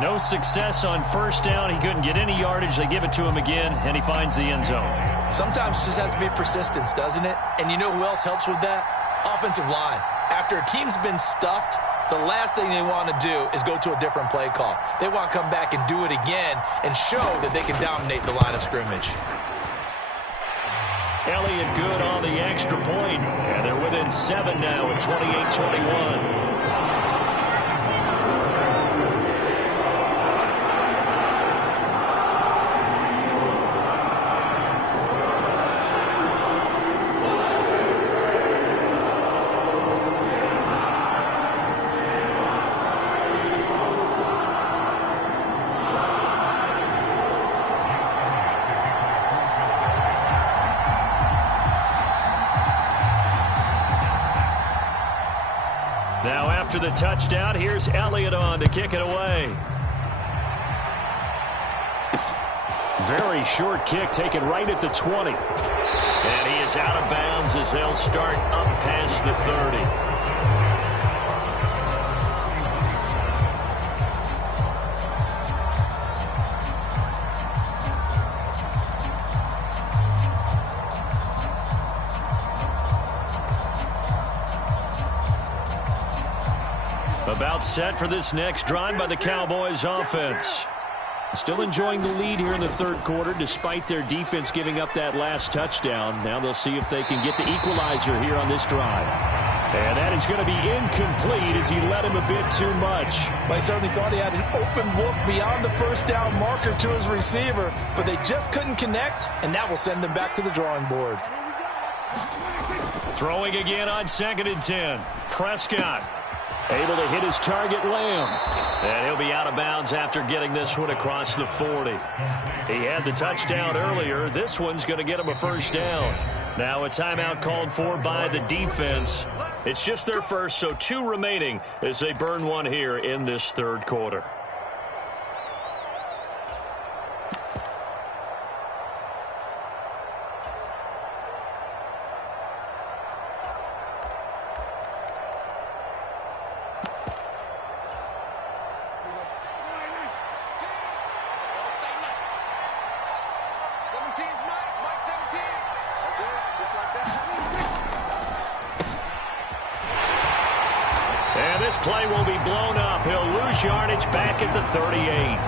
No success on 1st down. He couldn't get any yardage. They give it to him again, and he finds the end zone. Sometimes it just has to be persistence, doesn't it? And you know who else helps with that? Offensive line. After a team's been stuffed, the last thing they want to do is go to a different play call. They want to come back and do it again and show that they can dominate the line of scrimmage. Elliott good on the extra point, and they're within 7 now at 28-21. Now after the touchdown, here's Elliott on to kick it away. Very short kick taken right at the 20. And he is out of bounds as they'll start up past the 30. About set for this next drive by the Cowboys offense. Still enjoying the lead here in the 3rd quarter despite their defense giving up that last touchdown. Now they'll see if they can get the equalizer here on this drive. And that is going to be incomplete as he led him a bit too much. Well, he certainly thought he had an open look beyond the 1st down marker to his receiver, but they just couldn't connect, and that will send them back to the drawing board. Throwing again on 2nd and 10. Prescott. Able to hit his target, Lamb. And he'll be out of bounds after getting this one across the 40. He had the touchdown earlier. This one's going to get him a 1st down. Now a timeout called for by the defense. It's just their first, so 2 remaining as they burn one here in this 3rd quarter. And this play will be blown up. He'll lose yardage back at the 38.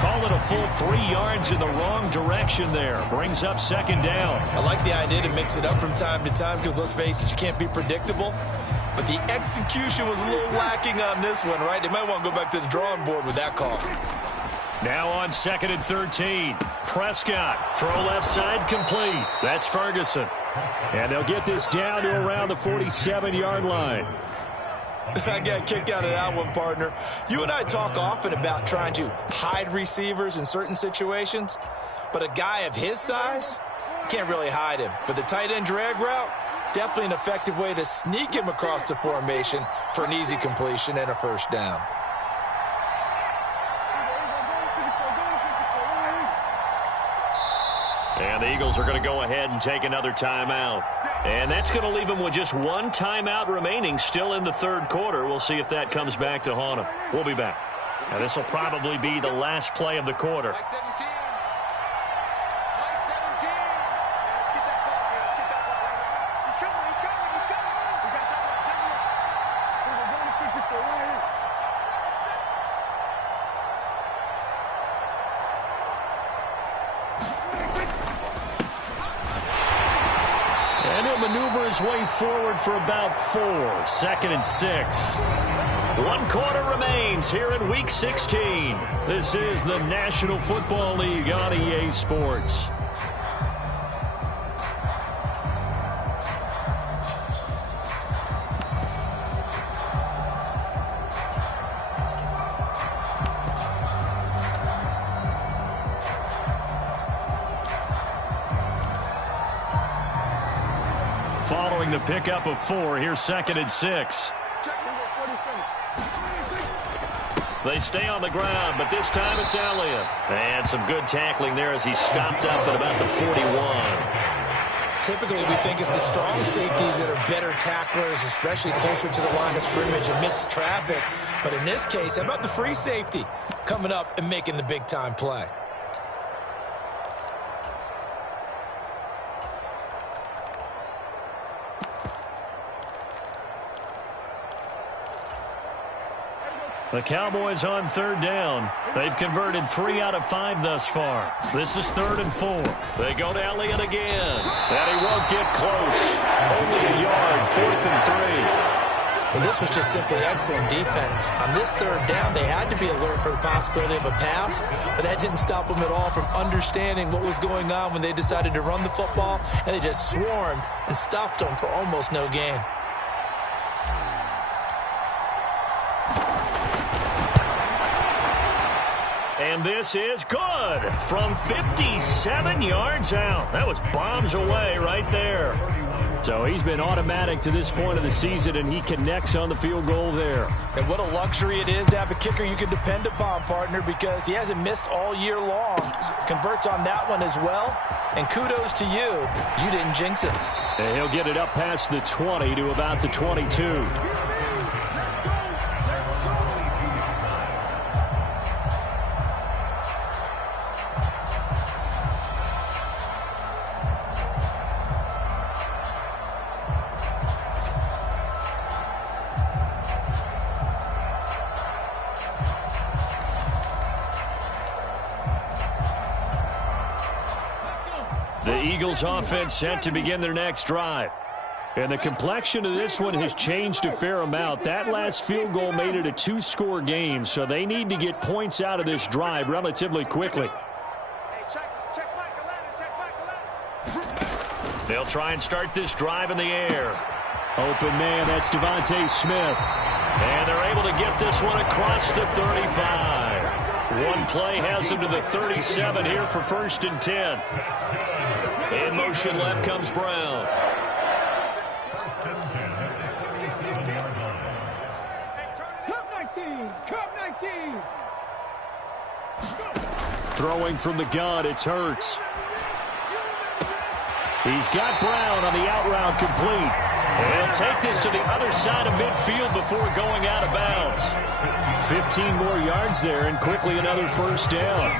Call it a full 3 yards in the wrong direction there. Brings up 2nd down. I like the idea to mix it up from time to time because, let's face it, you can't be predictable. But the execution was a little lacking on this one, right? They might want to go back to the drawing board with that call. Now on 2nd and 13. Prescott, throw left side, complete. That's Ferguson. And they'll get this down to around the 47-yard line. I got a kick out of that one, partner. You and I talk often about trying to hide receivers in certain situations, but a guy of his size can't really hide him. But the tight end drag route, Definitely an effective way to sneak him across the formation for an easy completion and a first down. And the Eagles are going to go ahead and take another timeout. And that's going to leave them with just one timeout remaining still in the third quarter. We'll see if that comes back to haunt them. We'll be back. Now, this will probably be the last play of the quarter. Mike 17. Mike 17. Let's get that ball. Let's get that ball right now. He's coming. He's coming. He's coming. We got time. We're going to kick it for right here. And he'll maneuver his way forward for about 4. 2nd and 6. 1 quarter remains here in Week 16. This is the National Football League on EA Sports. Following the pickup of 4, here's 2nd and 6. They stay on the ground, but this time it's Elliott. And some good tackling there as he stopped up at about the 41. Typically, we think it's the strong safeties that are better tacklers, especially closer to the line of scrimmage amidst traffic. But in this case, how about the free safety coming up and making the big-time play? The Cowboys on 3rd down. They've converted 3 out of 5 thus far. This is 3rd and 4. They go to Elliott again. And he won't get close. Only a yard, 4th and 3. Well, this was just simply excellent defense. On this 3rd down, they had to be alert for the possibility of a pass, but that didn't stop them at all from understanding what was going on when they decided to run the football, and they just swarmed and stuffed them for almost no gain. And this is good from 57 yards out. That was bombs away right there. So he's been automatic to this point of the season, and he connects on the field goal there. And what a luxury it is to have a kicker you can depend upon, partner, because he hasn't missed all year long. Converts on that one as well. And kudos to you. You didn't jinx it. And he'll get it up past the 20 to about the 22. The Eagles offense set to begin their next drive. And the complexion of this one has changed a fair amount. That last field goal made it a 2-score game, so they need to get points out of this drive relatively quickly. They'll try and start this drive in the air. Open man, that's Devontae Smith. And they're able to get this one across the 35. One play has them to the 37 here for 1st and 10. In motion left comes Brown. Cup 19! Cup 19! Throwing from the gun, it's Hurts. He's got Brown on the out route complete. They'll take this to the other side of midfield before going out of bounds. 15 more yards there, and quickly another first down.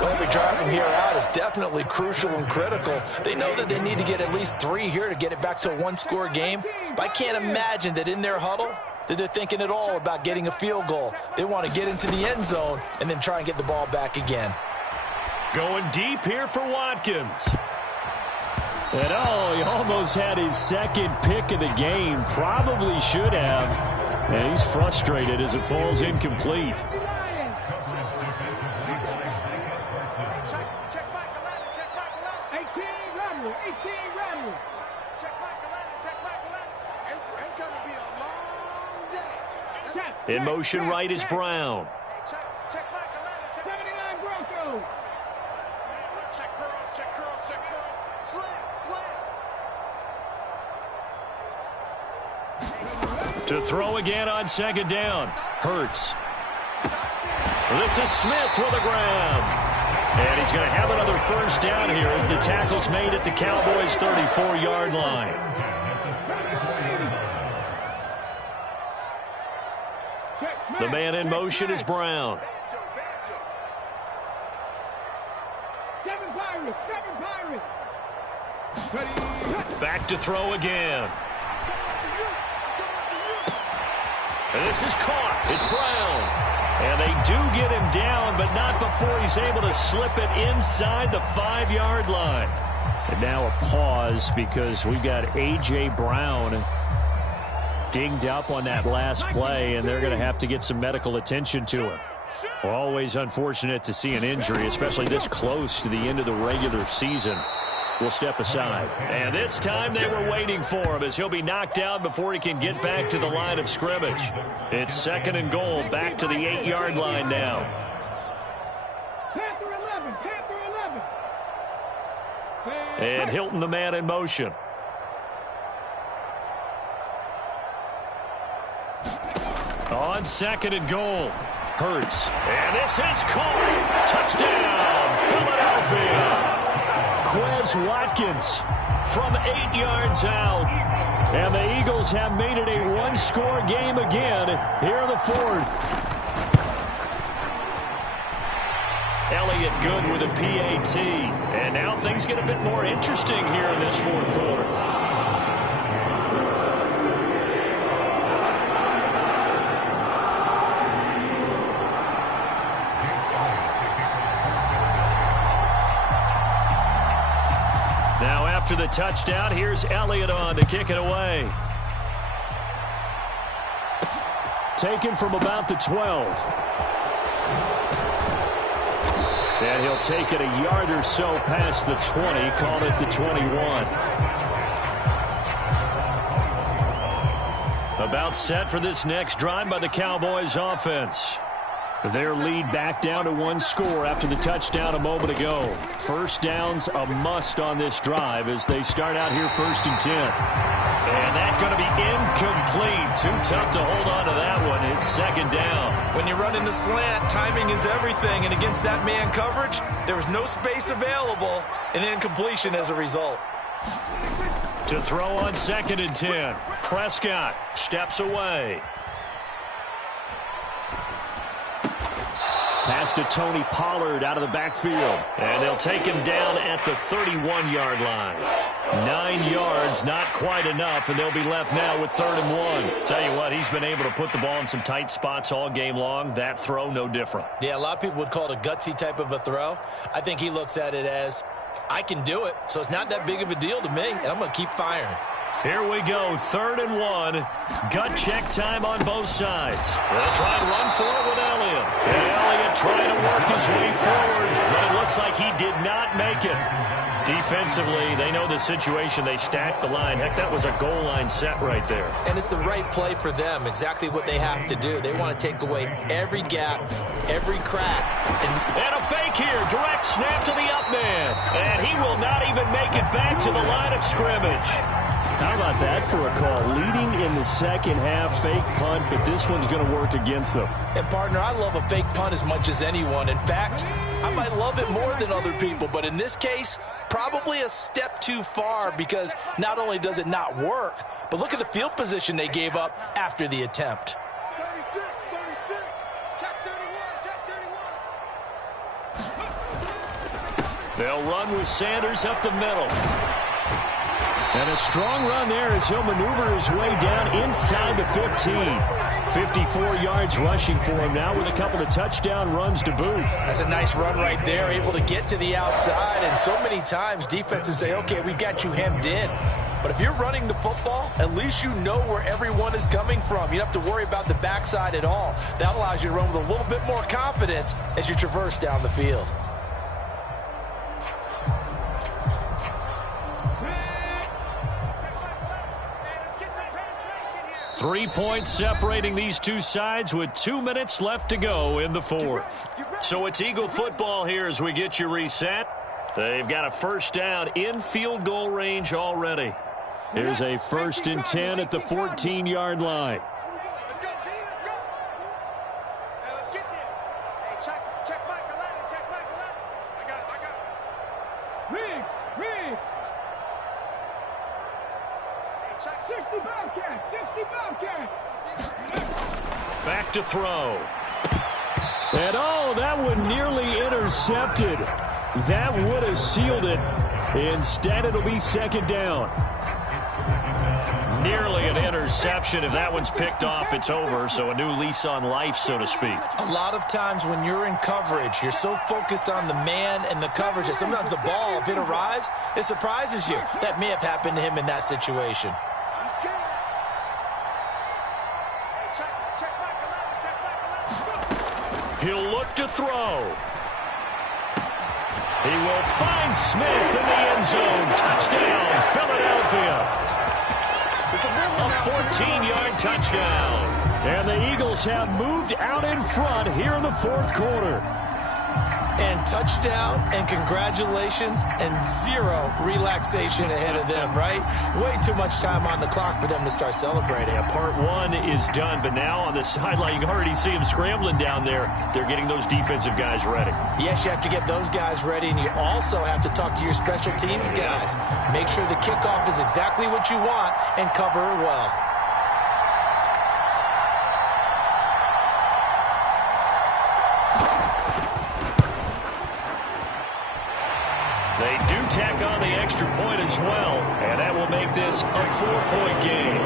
Well, every drive from here out is definitely crucial and critical. They know that they need to get at least 3 here to get it back to a 1-score game. But I can't imagine that in their huddle that they're thinking at all about getting a field goal. They want to get into the end zone and then try and get the ball back again. Going deep here for Watkins. And he almost had his 2nd pick of the game. Probably should have. And he's frustrated as it falls incomplete. In motion right is Brown. To throw again on second down. Hurts. This is Smith with a grab. And he's going to have another first down here as the tackle's made at the Cowboys' 34-yard line. The man in motion is Brown. Back to throw again. And this is caught. It's Brown. And they do get him down, but not before he's able to slip it inside the 5-yard line. And now a pause because we've got A.J. Brown dinged up on that last play, and they're going to have to get some medical attention to him. Well, always unfortunate to see an injury, especially this close to the end of the regular season. We'll step aside. And this time they were waiting for him as he'll be knocked down before he can get back to the line of scrimmage. It's 2nd and goal, back to the 8-yard line now. And Hilton, the man in motion. On 2nd and goal. Hurts. And this is caught. Touchdown, Philadelphia. Quez Watkins from 8 yards out. And the Eagles have made it a one-score game again here in the 4th. Elliott good with a PAT. And now things get a bit more interesting here in this 4th quarter. After the touchdown, here's Elliott on to kick it away. Taken from about the 12. And he'll take it a yard or so past the 20, call it the 21. About set for this next drive by the Cowboys offense. Their lead back down to 1 score after the touchdown a moment ago. First down's a must on this drive as they start out here 1st and 10. And that's going to be incomplete. Too tough to hold on to that one. It's 2nd down. When you run in the slant, timing is everything. And against that man coverage, there was no space available. An incompletion as a result. To throw on 2nd and 10. Prescott steps away. Pass to Tony Pollard out of the backfield. And they'll take him down at the 31-yard line. 9 yards, not quite enough, and they'll be left now with 3rd and 1. Tell you what, he's been able to put the ball in some tight spots all game long. That throw, no different. Yeah, a lot of people would call it a gutsy type of a throw. I think he looks at it as, I can do it, so it's not that big of a deal to me, and I'm going to keep firing. Here we go, 3rd and 1. Gut check time on both sides. They'll try and run for it with Elliott. And Elliott trying to work his way forward, but it looks like he did not make it. Defensively, they know the situation. They stacked the line. Heck, that was a goal line set right there. And it's the right play for them, exactly what they have to do. They want to take away every gap, every crack. And a fake here. Direct snap to the up man. And he will not even make it back to the line of scrimmage. How about that for a call? Leading in the second half, fake punt, but this one's going to work against them. And, partner, I love a fake punt as much as anyone. In fact, I might love it more than other people, but in this case, probably a step too far because not only does it not work, but look at the field position they gave up after the attempt. 36, check 31, check 31. They'll run with Sanders up the middle. And a strong run there as he'll maneuver his way down inside the 15. 54 yards rushing for him now with a couple of touchdown runs to boot. That's a nice run right there, able to get to the outside. And so many times defenses say, okay, we got you hemmed in. But if you're running the football, at least you know where everyone is coming from. You don't have to worry about the backside at all. That allows you to run with a little bit more confidence as you traverse down the field. 3 points separating these two sides with 2 minutes left to go in the 4th. So it's Eagle football here as we get you reset. They've got a first down in field goal range already. Here's a 1st and 10 at the 14-yard line. Let's go, D. Let's go. Now let's get there. Hey, check Michael out. Check Michael out. I got it. Riggs. Hey, check 60 Bobcat. Back to throw. And oh, that one nearly intercepted. That would have sealed it. Instead, it'll be 2nd down. Nearly an interception. If that one's picked off, it's over. So a new lease on life, so to speak. A lot of times when you're in coverage, you're so focused on the man and the coverage that sometimes the ball, if it arrives, it surprises you. That may have happened to him in that situation. He's good. Hey, check Michael out. He'll look to throw. He will find Smith in the end zone. Touchdown, Philadelphia. A 14-yard touchdown. And the Eagles have moved out in front here in the 4th quarter. And touchdown and congratulations and 0 relaxation ahead of them, right? Way too much time on the clock for them to start celebrating. Yeah, part 1 is done, but now on the sideline, you can already see them scrambling down there. They're getting those defensive guys ready. Yes, you have to get those guys ready, and you also have to talk to your special teams guys. Make sure the kickoff is exactly what you want and cover it well. They do tack on the extra point as well, and that will make this a 4-point game.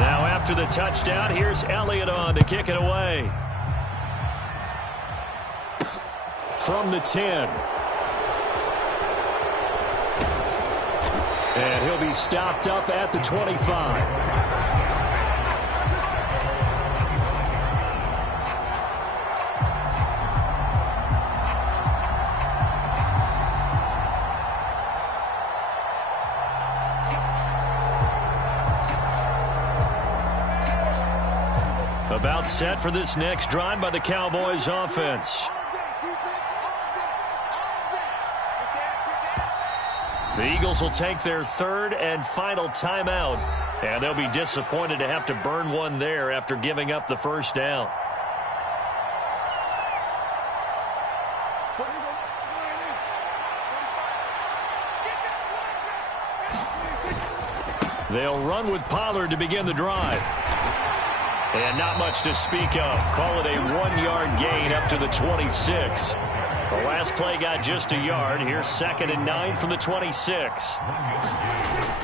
Now after the touchdown, here's Elliott on to kick it away. From the 10. And he'll be stopped up at the 25. About set for this next drive by the Cowboys offense. The Eagles will take their 3rd and final timeout, and they'll be disappointed to have to burn one there after giving up the 1st down. They'll run with Pollard to begin the drive. And not much to speak of. Call it a 1-yard gain up to the 26. The last play got just a yard. Here's 2nd and 9 from the 26.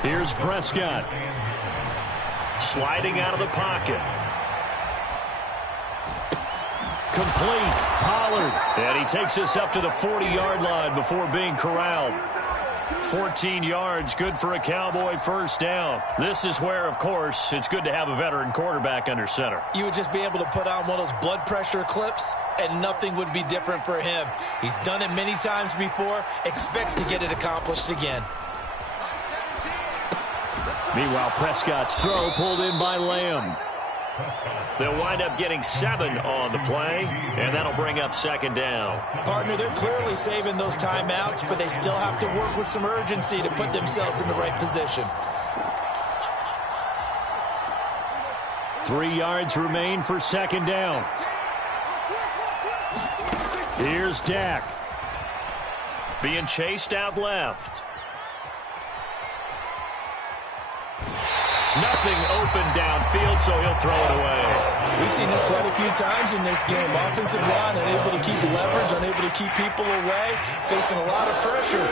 Here's Prescott. Sliding out of the pocket. Complete. Pollard. And he takes us up to the 40-yard line before being corralled. 14 yards, good for a Cowboy 1st down. This is where, of course, it's good to have a veteran quarterback under center. You would just be able to put on one of those blood pressure clips, and nothing would be different for him. He's done it many times before, expects to get it accomplished again. Meanwhile, Prescott's throw pulled in by Lamb. They'll wind up getting 7 on the play, and that'll bring up 2nd down. Partner, they're clearly saving those timeouts, but they still have to work with some urgency to put themselves in the right position. 3 yards remain for 2nd down. Here's Dak. Being chased out left. Nothing open downfield, so he'll throw it away. We've seen this quite a few times in this game. Offensive line unable to keep leverage, unable to keep people away, facing a lot of pressure.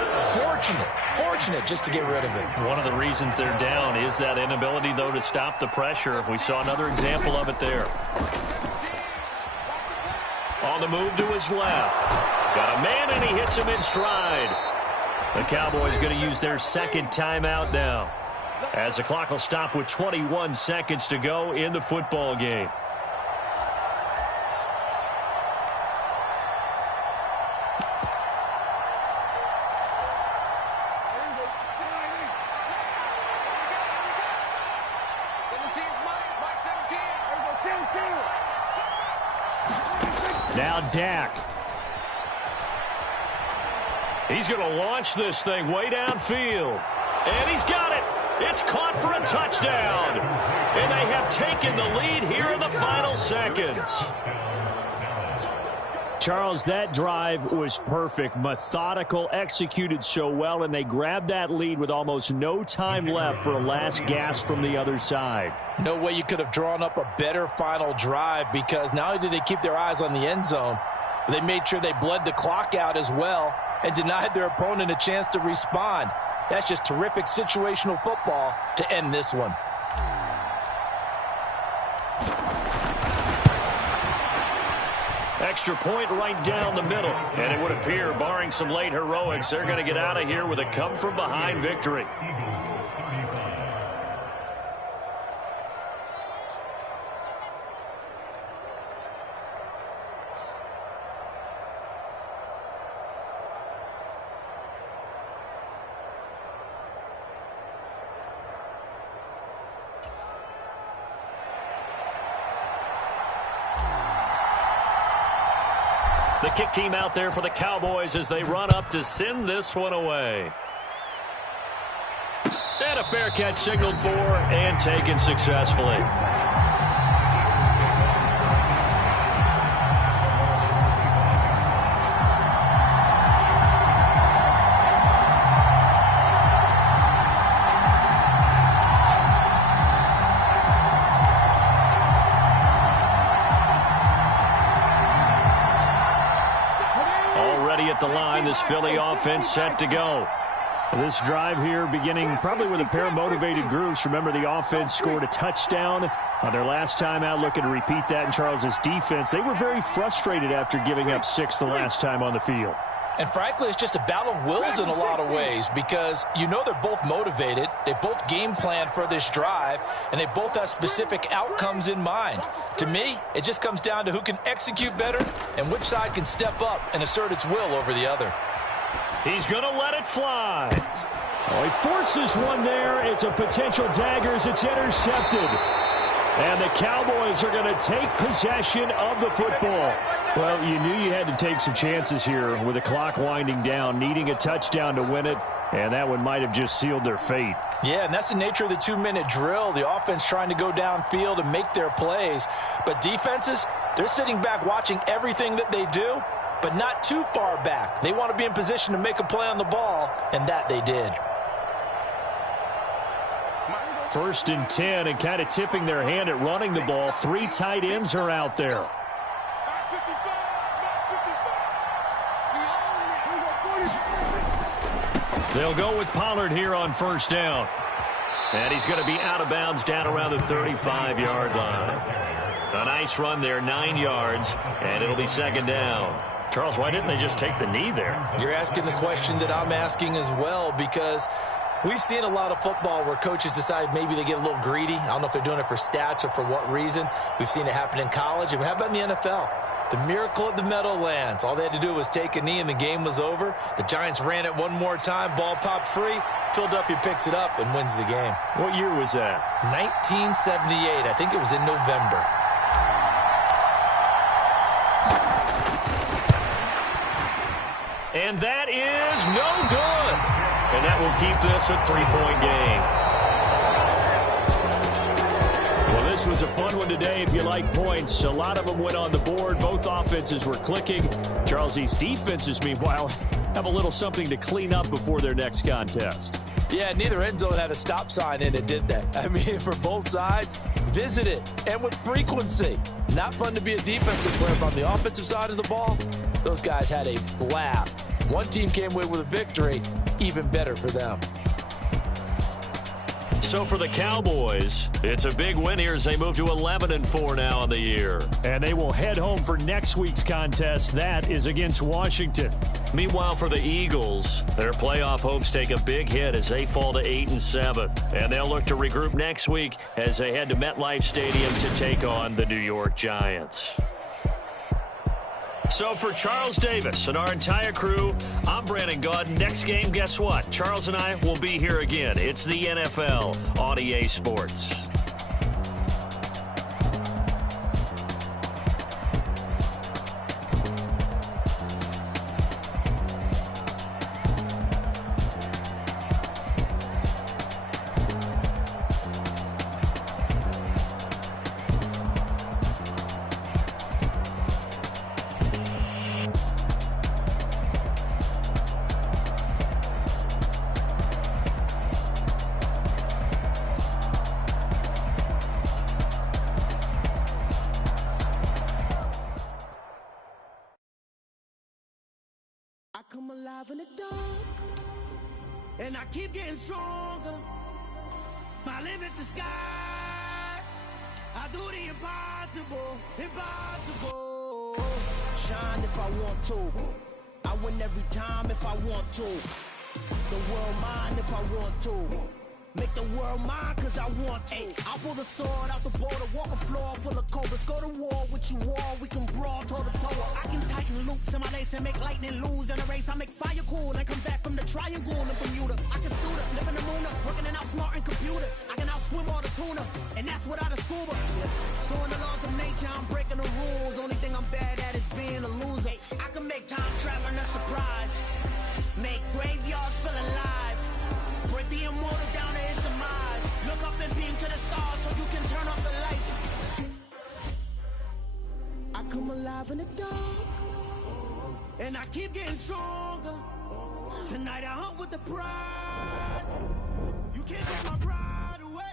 Fortunate just to get rid of it. One of the reasons they're down is that inability, though, to stop the pressure. We saw another example of it there. On the move to his left. Got a man, and he hits him in stride. The Cowboys going to use their 2nd timeout now, as the clock will stop with 21 seconds to go in the football game. Now Dak. He's going to launch this thing way downfield. And he's got it. It's caught for a touchdown. And they have taken the lead here in the final seconds. Charles, that drive was perfect, methodical, executed so well, and they grabbed that lead with almost no time left for a last gasp from the other side. No way you could have drawn up a better final drive, because not only did they keep their eyes on the end zone, they made sure they bled the clock out as well and denied their opponent a chance to respond. That's just terrific situational football to end this one. Extra point right down the middle. And it would appear, barring some late heroics, they're going to get out of here with a come-from-behind victory. The kick team out there for the Cowboys as they run up to send this one away. And a fair catch signaled for and taken successfully. The line, this Philly offense set to go. This drive here beginning probably with a pair of motivated groups. Remember, the offense scored a touchdown on their last time out. Looking to repeat that in Charles's defense. They were very frustrated after giving up 6 the last time on the field. And frankly, it's just a battle of wills in a lot of ways, because you know they're both motivated. They both game plan for this drive, and they both have specific outcomes in mind. To me, it just comes down to who can execute better and which side can step up and assert its will over the other. He's going to let it fly. Oh, he forces one there. It's a potential dagger as it's intercepted. And the Cowboys are going to take possession of the football. Well, you knew you had to take some chances here with the clock winding down, needing a touchdown to win it, and that one might have just sealed their fate. Yeah, and that's the nature of the 2-minute drill. The offense trying to go downfield and make their plays. But defenses, they're sitting back watching everything that they do, but not too far back. They want to be in position to make a play on the ball, and that they did. 1st and 10, and kind of tipping their hand at running the ball. 3 tight ends are out there. They'll go with Pollard here on 1st down. And he's going to be out of bounds down around the 35-yard line. A nice run there, 9 yards, and it'll be 2nd down. Charles, why didn't they just take the knee there? You're asking the question that I'm asking as well, because we've seen a lot of football where coaches decide maybe they get a little greedy. I don't know if they're doing it for stats or for what reason. We've seen it happen in college, and how about in the NFL? The miracle at the Meadowlands. All they had to do was take a knee and the game was over. The Giants ran it one more time. Ball popped free. Philadelphia picks it up and wins the game. What year was that? 1978. I think it was in November. And that is no good. And that will keep this a 3-point game. This was a fun one today if you like points. A lot of them went on the board. Both offenses were clicking. Charles's defenses, meanwhile, have a little something to clean up before their next contest. Yeah, neither end zone had a stop sign in it, did they? I mean, for both sides, visit it, and with frequency. Not fun to be a defensive player, but on the offensive side of the ball, those guys had a blast. One team came away with a victory, even better for them. So for the Cowboys, it's a big win here as they move to 11-4 now on the year. And they will head home for next week's contest. That is against Washington. Meanwhile, for the Eagles, their playoff hopes take a big hit as they fall to 8-7. And they'll look to regroup next week as they head to MetLife Stadium to take on the New York Giants. So for Charles Davis and our entire crew, I'm Brandon Gaudin. Next game, guess what? Charles and I will be here again. It's the NFL on EA Sports. come alive in the dark, and I keep getting stronger. My limit's the sky. I do the impossible, impossible. Shine if I want to. I win every time if I want to. The world mine if I want to. Make the world mine cause I want to. Ay, I'll pull the sword out the border, walk a floor full of cobras. Go to war with you all, we can brawl toe to toe. I can tighten loops in my lace and make lightning lose in a race. I make fire cool and come back from the triangle in Bermuda. I can suit up, live in the moon up, working and outsmarting computers. I can outswim all the tuna, and that's without a scuba. So in the laws of nature, I'm breaking the rules. Only thing I'm bad at is being a loser. I can make time traveling a surprise, make graveyards feel alive, break the immortal down to his demise. Look up and beam to the stars so you can turn off the lights. I come alive in the dark, and I keep getting stronger. Tonight I hunt with the pride. You can't take my pride away.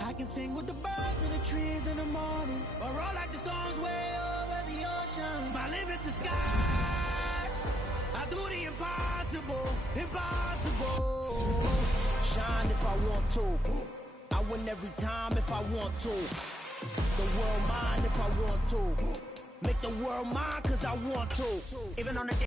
I can sing with the birds and the trees in the morning, or roll like the storms way over the ocean. My limit's the sky. I do the impossible, impossible. Shine if I want to. I win every time if I want to. The world mine if I want to. Make the world mine cause I want to. Even on the